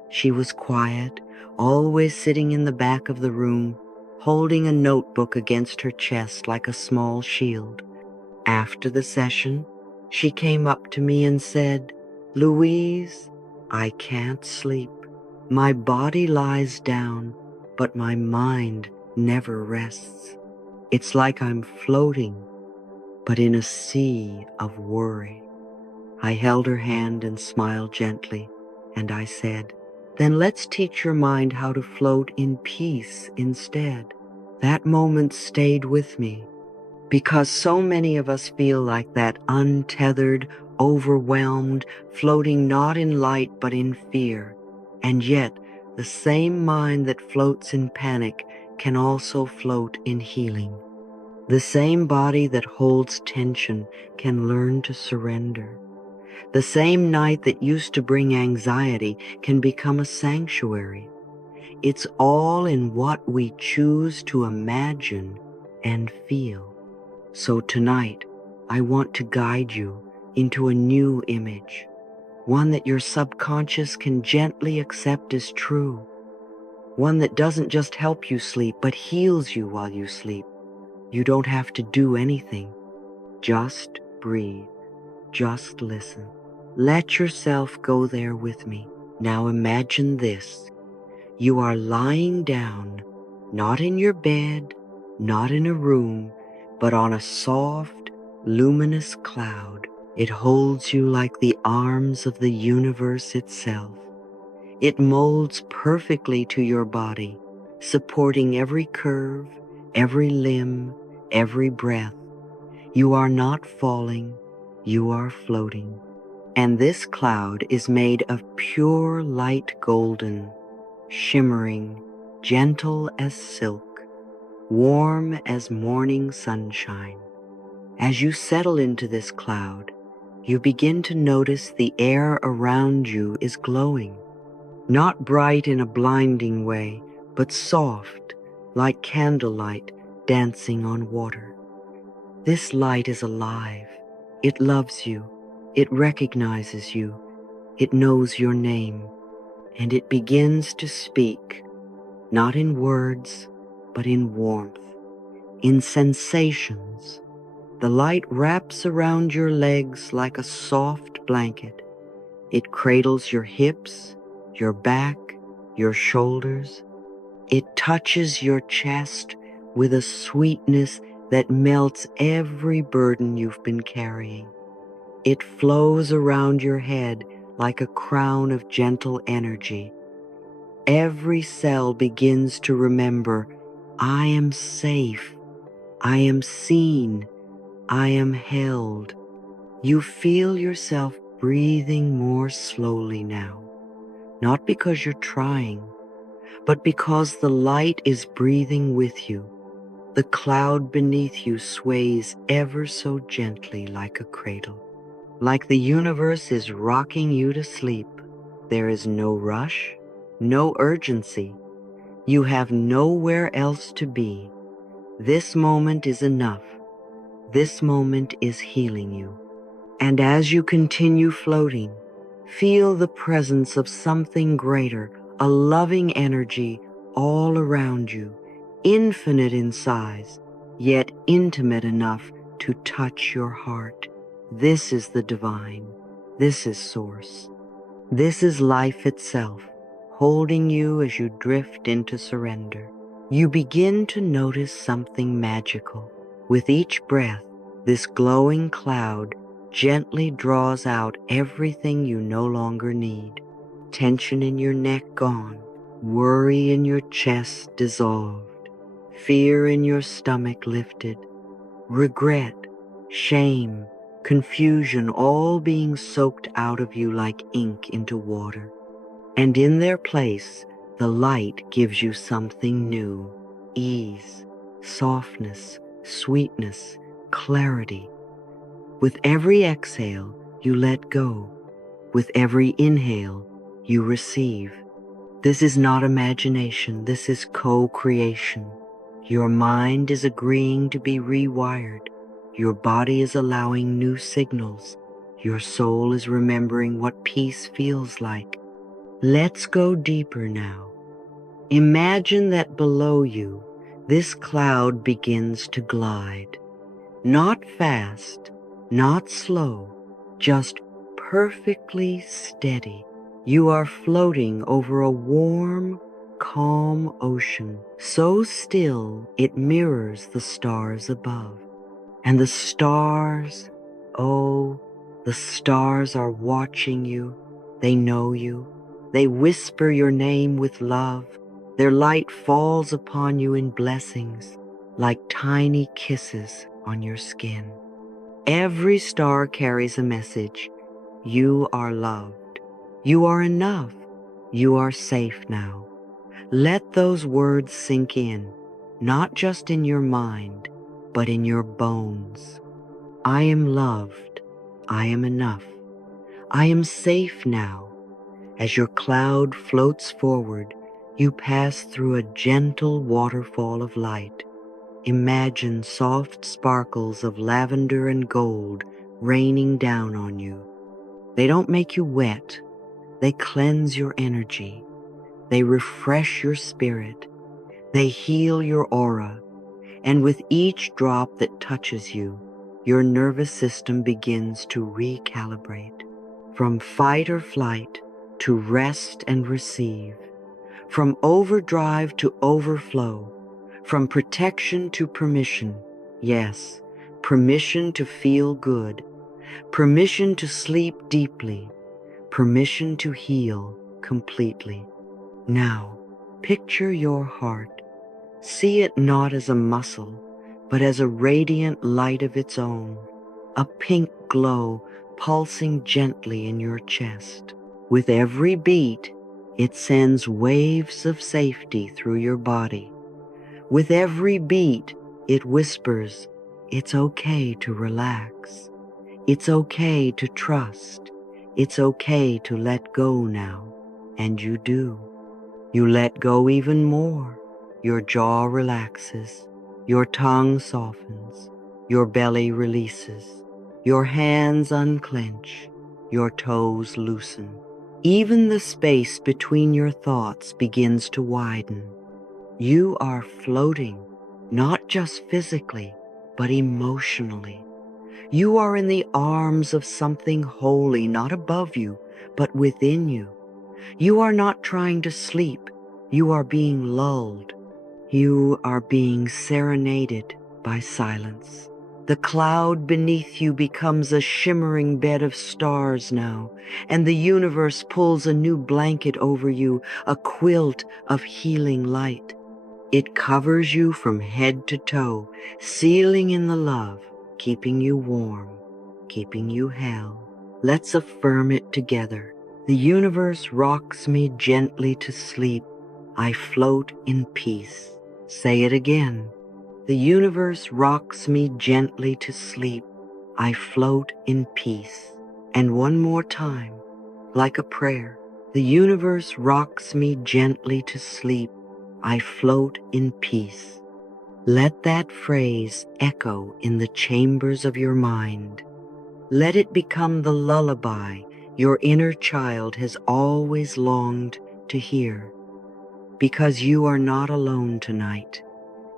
She was quiet, always sitting in the back of the room, holding a notebook against her chest like a small shield. After the session, she came up to me and said, "Louise, I can't sleep. My body lies down, but my mind never rests. It's like I'm floating, but in a sea of worry." I held her hand and smiled gently, and I said, "Then let's teach your mind how to float in peace instead." That moment stayed with me because so many of us feel like that, untethered, overwhelmed, floating not in light but in fear. And yet, the same mind that floats in panic can also float in healing. The same body that holds tension can learn to surrender. The same night that used to bring anxiety can become a sanctuary. It's all in what we choose to imagine and feel. So tonight, I want to guide you into a new image, one that your subconscious can gently accept as true, one that doesn't just help you sleep, but heals you while you sleep. You don't have to do anything. Just breathe. Just listen. Let yourself go there with me. Now imagine this. You are lying down, not in your bed, not in a room, but on a soft, luminous cloud. It holds you like the arms of the universe itself. It molds perfectly to your body, supporting every curve, every limb, every breath. You are not falling, you are floating. And this cloud is made of pure light golden, shimmering, gentle as silk, warm as morning sunshine. As you settle into this cloud, you begin to notice the air around you is glowing, not bright in a blinding way, but soft, like candlelight dancing on water. This light is alive. It loves you. It recognizes you. It knows your name. And it begins to speak, not in words, but in warmth, in sensations. The light wraps around your legs like a soft blanket. It cradles your hips, your back, your shoulders. It touches your chest with a sweetness that melts every burden you've been carrying. It flows around your head like a crown of gentle energy. Every cell begins to remember, I am safe, I am seen, I am held. You feel yourself breathing more slowly now, not because you're trying, but because the light is breathing with you. The cloud beneath you sways ever so gently like a cradle. Like the universe is rocking you to sleep. There is no rush, no urgency. You have nowhere else to be. This moment is enough. This moment is healing you. And as you continue floating, feel the presence of something greater, a loving energy all around you, infinite in size, yet intimate enough to touch your heart. This is the divine. This is source. This is life itself, holding you as you drift into surrender. You begin to notice something magical. With each breath, this glowing cloud gently draws out everything you no longer need. Tension in your neck gone, worry in your chest dissolved, fear in your stomach lifted, regret, shame, confusion all being soaked out of you like ink into water. And in their place, the light gives you something new: ease, softness, sweetness, clarity. With every exhale, you let go. With every inhale, you receive. This is not imagination, this is co-creation. Your mind is agreeing to be rewired. Your body is allowing new signals. Your soul is remembering what peace feels like. Let's go deeper now. Imagine that below you, this cloud begins to glide. Not fast, not slow, just perfectly steady. You are floating over a warm, calm ocean, so still it mirrors the stars above. And the stars, oh, the stars are watching you. They know you. They whisper your name with love. Their light falls upon you in blessings, like tiny kisses on your skin. Every star carries a message. You are loved. You are enough. You are safe now. Let those words sink in, not just in your mind, but in your bones. I am loved. I am enough. I am safe now. As your cloud floats forward, you pass through a gentle waterfall of light. Imagine soft sparkles of lavender and gold raining down on you. They don't make you wet. They cleanse your energy. They refresh your spirit. They heal your aura. And with each drop that touches you, your nervous system begins to recalibrate. From fight or flight to rest and receive. From overdrive to overflow. From protection to permission. Yes, permission to feel good. Permission to sleep deeply. Permission to heal completely. Now, picture your heart. See it not as a muscle, but as a radiant light of its own, a pink glow pulsing gently in your chest. With every beat, it sends waves of safety through your body. With every beat, it whispers, it's okay to relax. It's okay to trust. It's okay to let go now. And you do. You let go even more. Your jaw relaxes. Your tongue softens. Your belly releases. Your hands unclench. Your toes loosen. Even the space between your thoughts begins to widen. You are floating, not just physically, but emotionally. You are in the arms of something holy, not above you, but within you. You are not trying to sleep. You are being lulled. You are being serenaded by silence. The cloud beneath you becomes a shimmering bed of stars now, and the universe pulls a new blanket over you, a quilt of healing light. It covers you from head to toe, sealing in the love, keeping you warm, keeping you held. Let's affirm it together. The universe rocks me gently to sleep. I float in peace. Say it again. The universe rocks me gently to sleep. I float in peace. And one more time, like a prayer. The universe rocks me gently to sleep. I float in peace. Let that phrase echo in the chambers of your mind. Let it become the lullaby your inner child has always longed to hear. Because you are not alone tonight.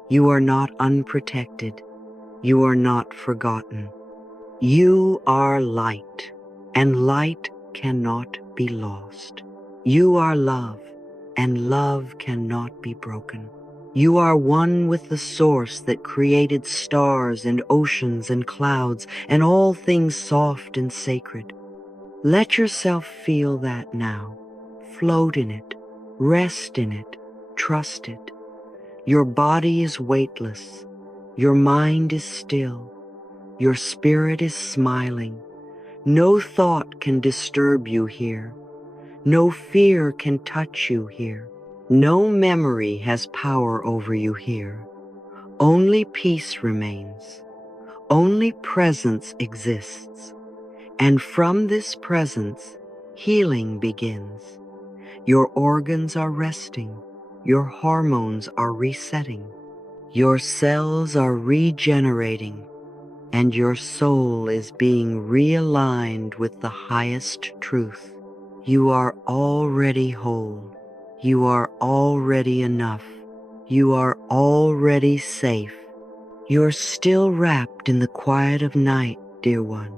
You are not unprotected. You are not forgotten. You are light, and light cannot be lost. You are love, and love cannot be broken. You are one with the source that created stars and oceans and clouds and all things soft and sacred. Let yourself feel that now. Float in it, rest in it, trust it. Your body is weightless. Your mind is still. Your spirit is smiling. No thought can disturb you here. No fear can touch you here. No memory has power over you here. Only peace remains. Only presence exists. And from this presence, healing begins. Your organs are resting. Your hormones are resetting. Your cells are regenerating. And your soul is being realigned with the highest truth. You are already whole. You are already enough. You are already safe. You're still wrapped in the quiet of night, dear one.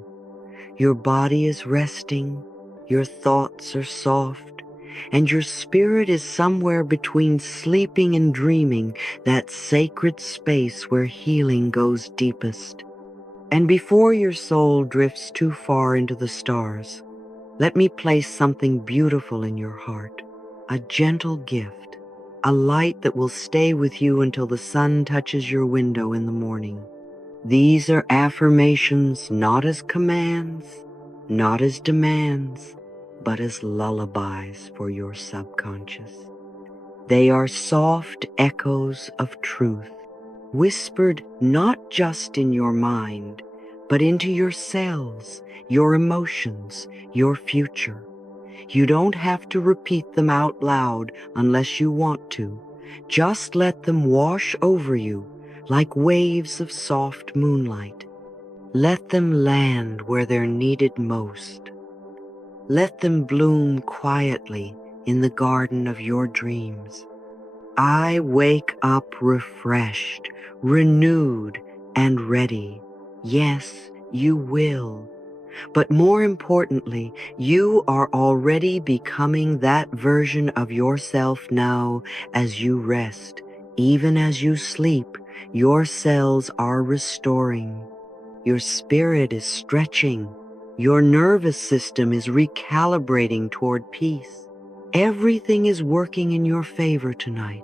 Your body is resting, your thoughts are soft, and your spirit is somewhere between sleeping and dreaming, that sacred space where healing goes deepest. And before your soul drifts too far into the stars, let me place something beautiful in your heart, a gentle gift, a light that will stay with you until the sun touches your window in the morning. These are affirmations not as commands, not as demands, but as lullabies for your subconscious. They are soft echoes of truth, whispered not just in your mind, but into your cells, your emotions, your future. You don't have to repeat them out loud unless you want to. Just let them wash over you like waves of soft moonlight. Let them land where they're needed most. Let them bloom quietly in the garden of your dreams. I wake up refreshed, renewed, and ready. Yes, you will. But more importantly, you are already becoming that version of yourself now as you rest. Even as you sleep, your cells are restoring. Your spirit is stretching. Your nervous system is recalibrating toward peace. Everything is working in your favor tonight.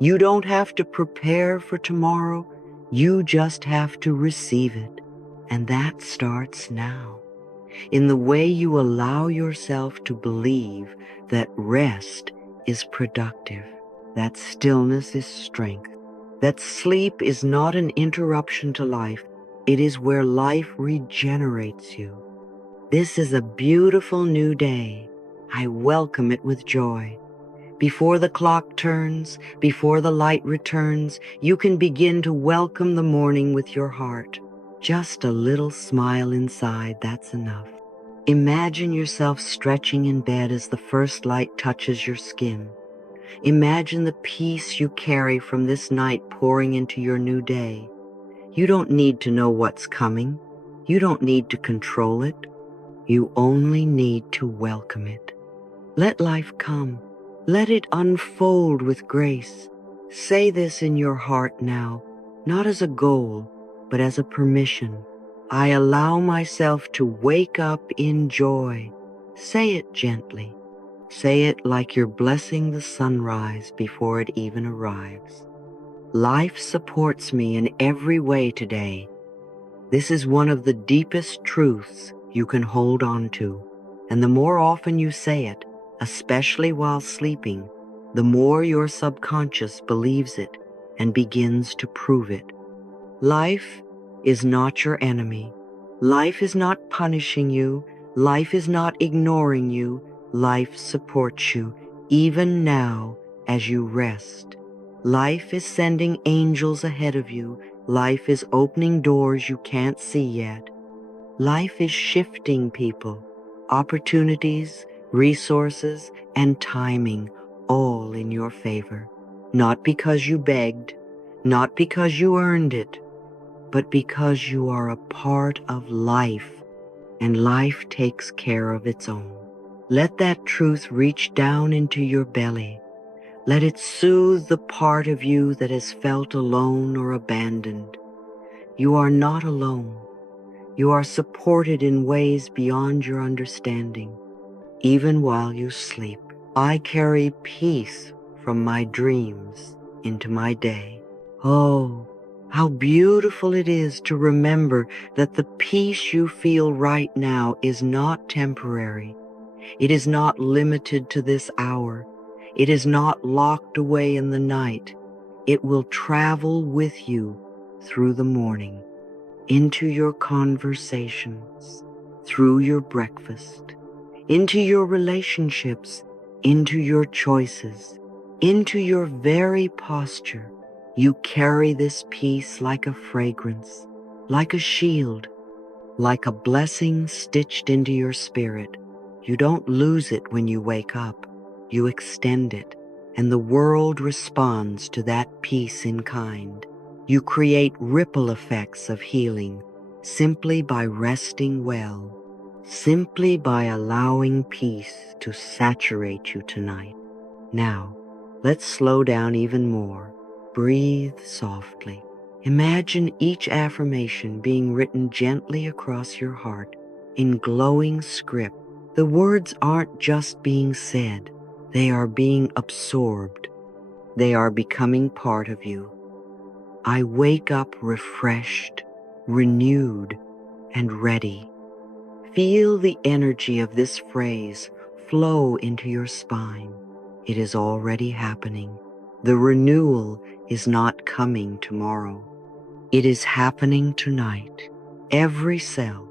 You don't have to prepare for tomorrow. You just have to receive it. And that starts now, in the way you allow yourself to believe that rest is productive, that stillness is strength, that sleep is not an interruption to life. It is where life regenerates you. This is a beautiful new day. I welcome it with joy. Before the clock turns, before the light returns, you can begin to welcome the morning with your heart. Just a little smile inside, that's enough. Imagine yourself stretching in bed as the first light touches your skin. Imagine the peace you carry from this night pouring into your new day. You don't need to know what's coming. You don't need to control it. You only need to welcome it. Let life come. Let it unfold with grace. Say this in your heart now, not as a goal, but as a permission. I allow myself to wake up in joy. Say it gently. Say it like you're blessing the sunrise before it even arrives. Life supports me in every way today. This is one of the deepest truths you can hold on to. And the more often you say it, especially while sleeping, the more your subconscious believes it and begins to prove it. Life is not your enemy. Life is not punishing you. Life is not ignoring you. Life supports you, even now as you rest. Life is sending angels ahead of you. Life is opening doors you can't see yet. Life is shifting people, opportunities, resources, and timing, all in your favor. Not because you begged, not because you earned it, but because you are a part of life, and life takes care of its own. Let that truth reach down into your belly. Let it soothe the part of you that has felt alone or abandoned. You are not alone. You are supported in ways beyond your understanding. Even while you sleep, I carry peace from my dreams into my day. Oh, how beautiful it is to remember that the peace you feel right now is not temporary. It is not limited to this hour. It is not locked away in the night. It will travel with you through the morning, into your conversations, through your breakfast, into your relationships, into your choices, into your very posture. You carry this peace like a fragrance, like a shield, like a blessing stitched into your spirit. You don't lose it when you wake up. You extend it, and the world responds to that peace in kind. You create ripple effects of healing simply by resting well, simply by allowing peace to saturate you tonight. Now, let's slow down even more. Breathe softly. Imagine each affirmation being written gently across your heart in glowing script. The words aren't just being said, they are being absorbed. They are becoming part of you. I wake up refreshed, renewed, and ready. Feel the energy of this phrase flow into your spine. It is already happening. The renewal is not coming tomorrow. It is happening tonight. Every cell,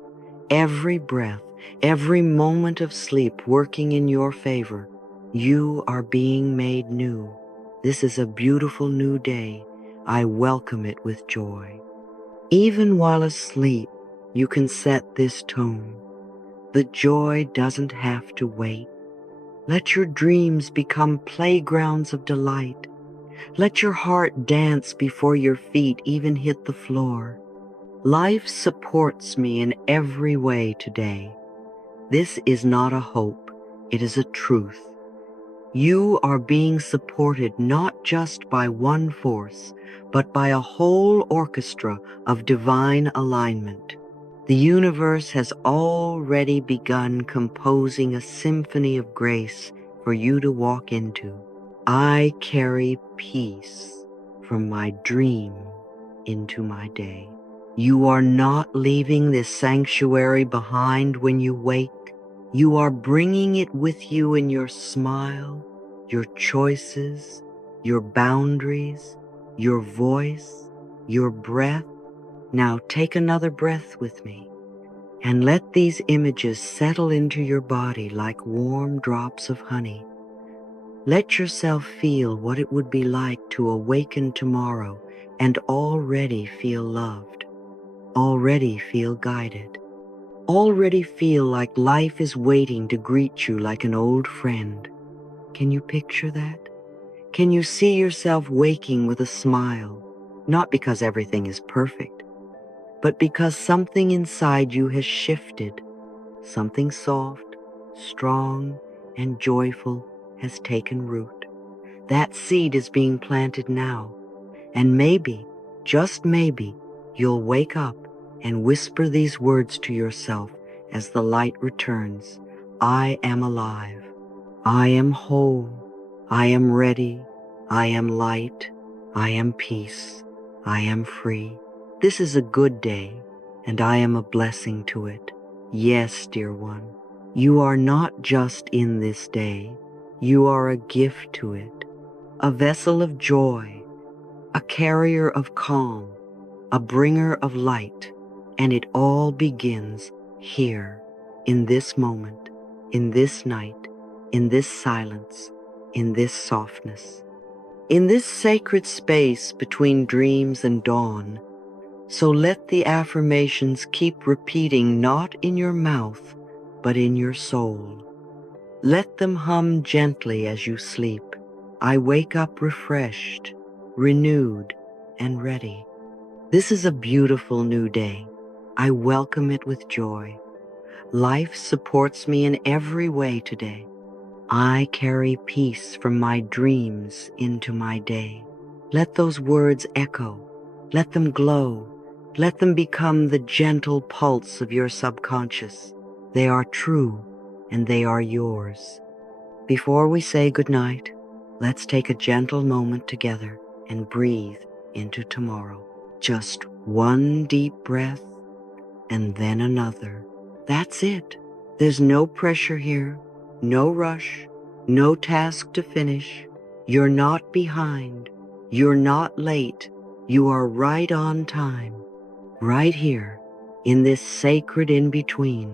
every breath, every moment of sleep working in your favor. You are being made new. This is a beautiful new day. I welcome it with joy. Even while asleep, you can set this tone. The joy doesn't have to wait. Let your dreams become playgrounds of delight. Let your heart dance before your feet even hit the floor. Life supports me in every way today. This is not a hope, it is a truth. You are being supported not just by one force, but by a whole orchestra of divine alignment. The universe has already begun composing a symphony of grace for you to walk into. I carry peace from my dream into my day. You are not leaving this sanctuary behind when you wake. You are bringing it with you in your smile, your choices, your boundaries, your voice, your breath. Now take another breath with me and let these images settle into your body like warm drops of honey. Let yourself feel what it would be like to awaken tomorrow and already feel loved, already feel guided, already feel like life is waiting to greet you like an old friend. Can you picture that? Can you see yourself waking with a smile, not because everything is perfect, but because something inside you has shifted, something soft, strong, and joyful has taken root. That seed is being planted now, and maybe, just maybe, you'll wake up and whisper these words to yourself as the light returns. I am alive. I am whole. I am ready. I am light. I am peace. I am free. This is a good day, and I am a blessing to it. Yes, dear one, you are not just in this day. You are a gift to it, a vessel of joy, a carrier of calm, a bringer of light, and it all begins here, in this moment, in this night, in this silence, in this softness, in this sacred space between dreams and dawn. So let the affirmations keep repeating not in your mouth, but in your soul. Let them hum gently as you sleep. I wake up refreshed, renewed, and ready. This is a beautiful new day. I welcome it with joy. Life supports me in every way today. I carry peace from my dreams into my day. Let those words echo. Let them glow. Let them become the gentle pulse of your subconscious. They are true and they are yours. Before we say goodnight, let's take a gentle moment together and breathe into tomorrow. Just one deep breath and then another. That's it. There's no pressure here, no rush, no task to finish. You're not behind. You're not late. You are right on time. Right here, in this sacred in-between,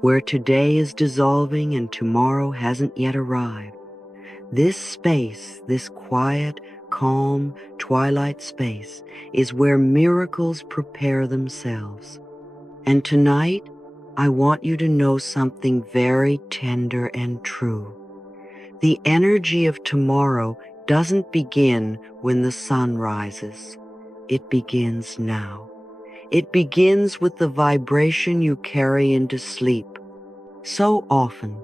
where today is dissolving and tomorrow hasn't yet arrived. This space, this quiet, calm, twilight space, is where miracles prepare themselves. And tonight, I want you to know something very tender and true. The energy of tomorrow doesn't begin when the sun rises. It begins now. It begins with the vibration you carry into sleep. So often,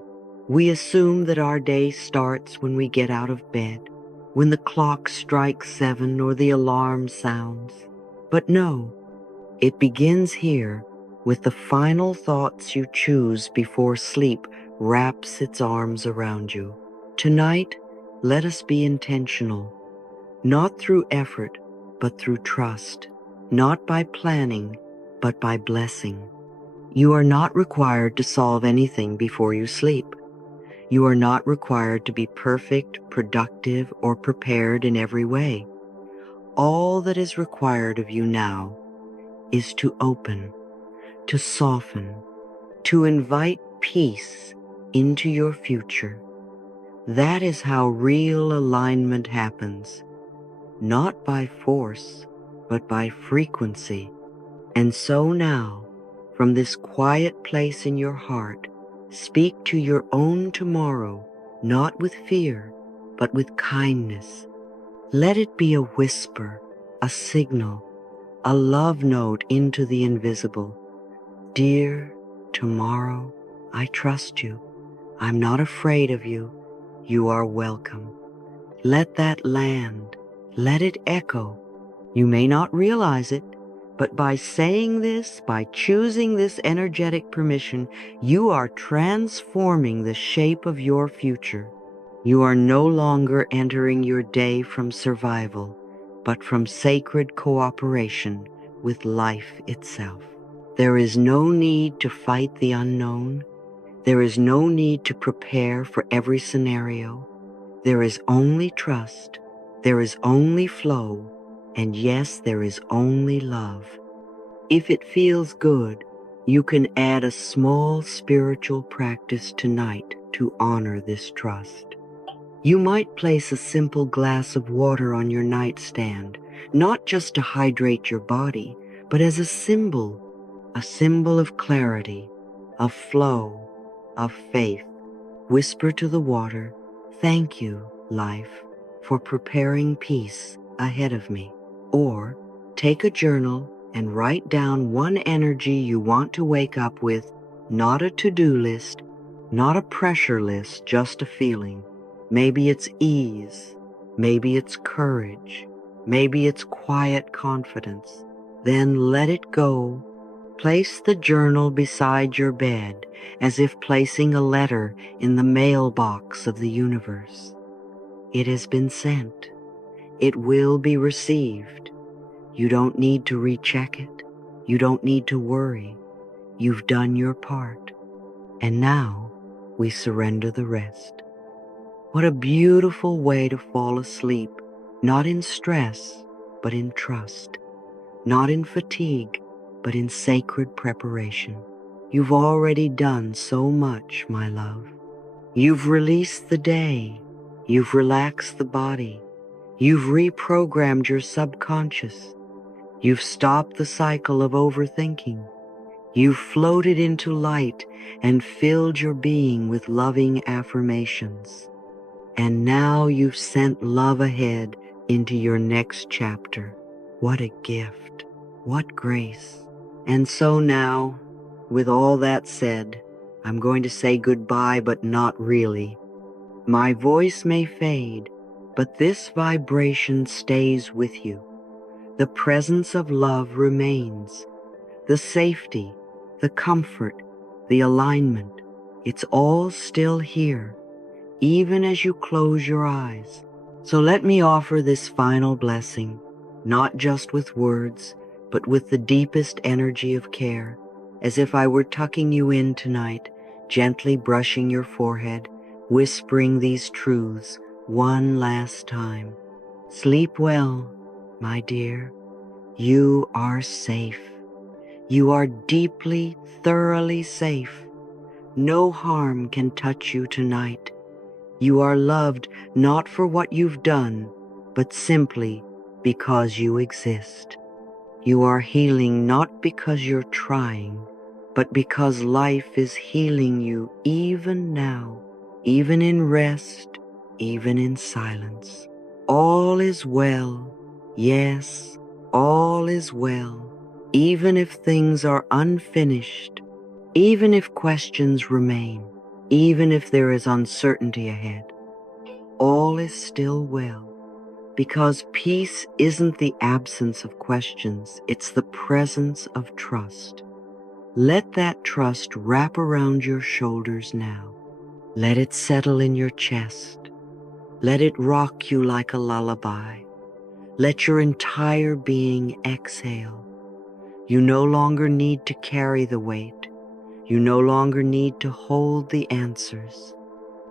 we assume that our day starts when we get out of bed, when the clock strikes 7 or the alarm sounds. But no, it begins here with the final thoughts you choose before sleep wraps its arms around you. Tonight, let us be intentional, not through effort, but through trust, not by planning, but by blessing. You are not required to solve anything before you sleep. You are not required to be perfect, productive, or prepared in every way. All that is required of you now is to open, to soften, to invite peace into your future. That is how real alignment happens, not by force, but by frequency. And so now, from this quiet place in your heart, speak to your own tomorrow, not with fear, but with kindness. Let it be a whisper, a signal, a love note into the invisible. Dear tomorrow, I trust you. I'm not afraid of you. You are welcome. Let that land. Let it echo. You may not realize it, but by saying this, by choosing this energetic permission, you are transforming the shape of your future. You are no longer entering your day from survival, but from sacred cooperation with life itself. There is no need to fight the unknown. There is no need to prepare for every scenario. There is only trust. There is only flow. And yes, there is only love. If it feels good, you can add a small spiritual practice tonight to honor this trust. You might place a simple glass of water on your nightstand, not just to hydrate your body, but as a symbol of clarity, of flow, of faith. Whisper to the water, "Thank you, life, for preparing peace ahead of me." Or take a journal and write down one energy you want to wake up with, not a to-do list, not a pressure list, just a feeling. Maybe it's ease, maybe it's courage, maybe it's quiet confidence. Then let it go. Place the journal beside your bed as if placing a letter in the mailbox of the universe. It has been sent. It will be received. You don't need to recheck it. You don't need to worry. You've done your part. And now we surrender the rest. What a beautiful way to fall asleep, not in stress, but in trust, not in fatigue, but in sacred preparation. You've already done so much, my love. You've released the day. You've relaxed the body. You've reprogrammed your subconscious. You've stopped the cycle of overthinking. You've floated into light and filled your being with loving affirmations. And now you've sent love ahead into your next chapter. What a gift. What grace. And so now, with all that said, I'm going to say goodbye, but not really. My voice may fade, but this vibration stays with you. The presence of love remains. The safety, the comfort, the alignment, it's all still here, even as you close your eyes. So let me offer this final blessing, not just with words, but with the deepest energy of care, as if I were tucking you in tonight, gently brushing your forehead, whispering these truths one last time. Sleep well, my dear. You are safe. You are deeply, thoroughly safe. No harm can touch you tonight. You are loved not for what you've done, but simply because you exist. You are healing not because you're trying, but because life is healing you even now, even in rest, even in silence. All is well. Yes, all is well. Even if things are unfinished, even if questions remain, even if there is uncertainty ahead, all is still well, because peace isn't the absence of questions, it's the presence of trust. Let that trust wrap around your shoulders now. Let it settle in your chest. Let it rock you like a lullaby. Let your entire being exhale. You no longer need to carry the weight. You no longer need to hold the answers.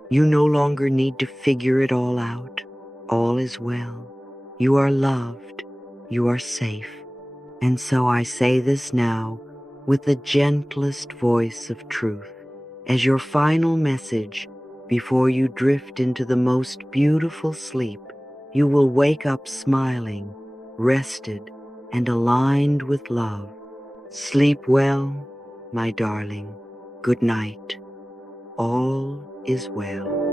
You no longer need to figure it all out. All is well. You are loved. You are safe. And so I say this now with the gentlest voice of truth, as your final message before you drift into the most beautiful sleep. You will wake up smiling, rested, and aligned with love. Sleep well, my darling. Good night. All is well.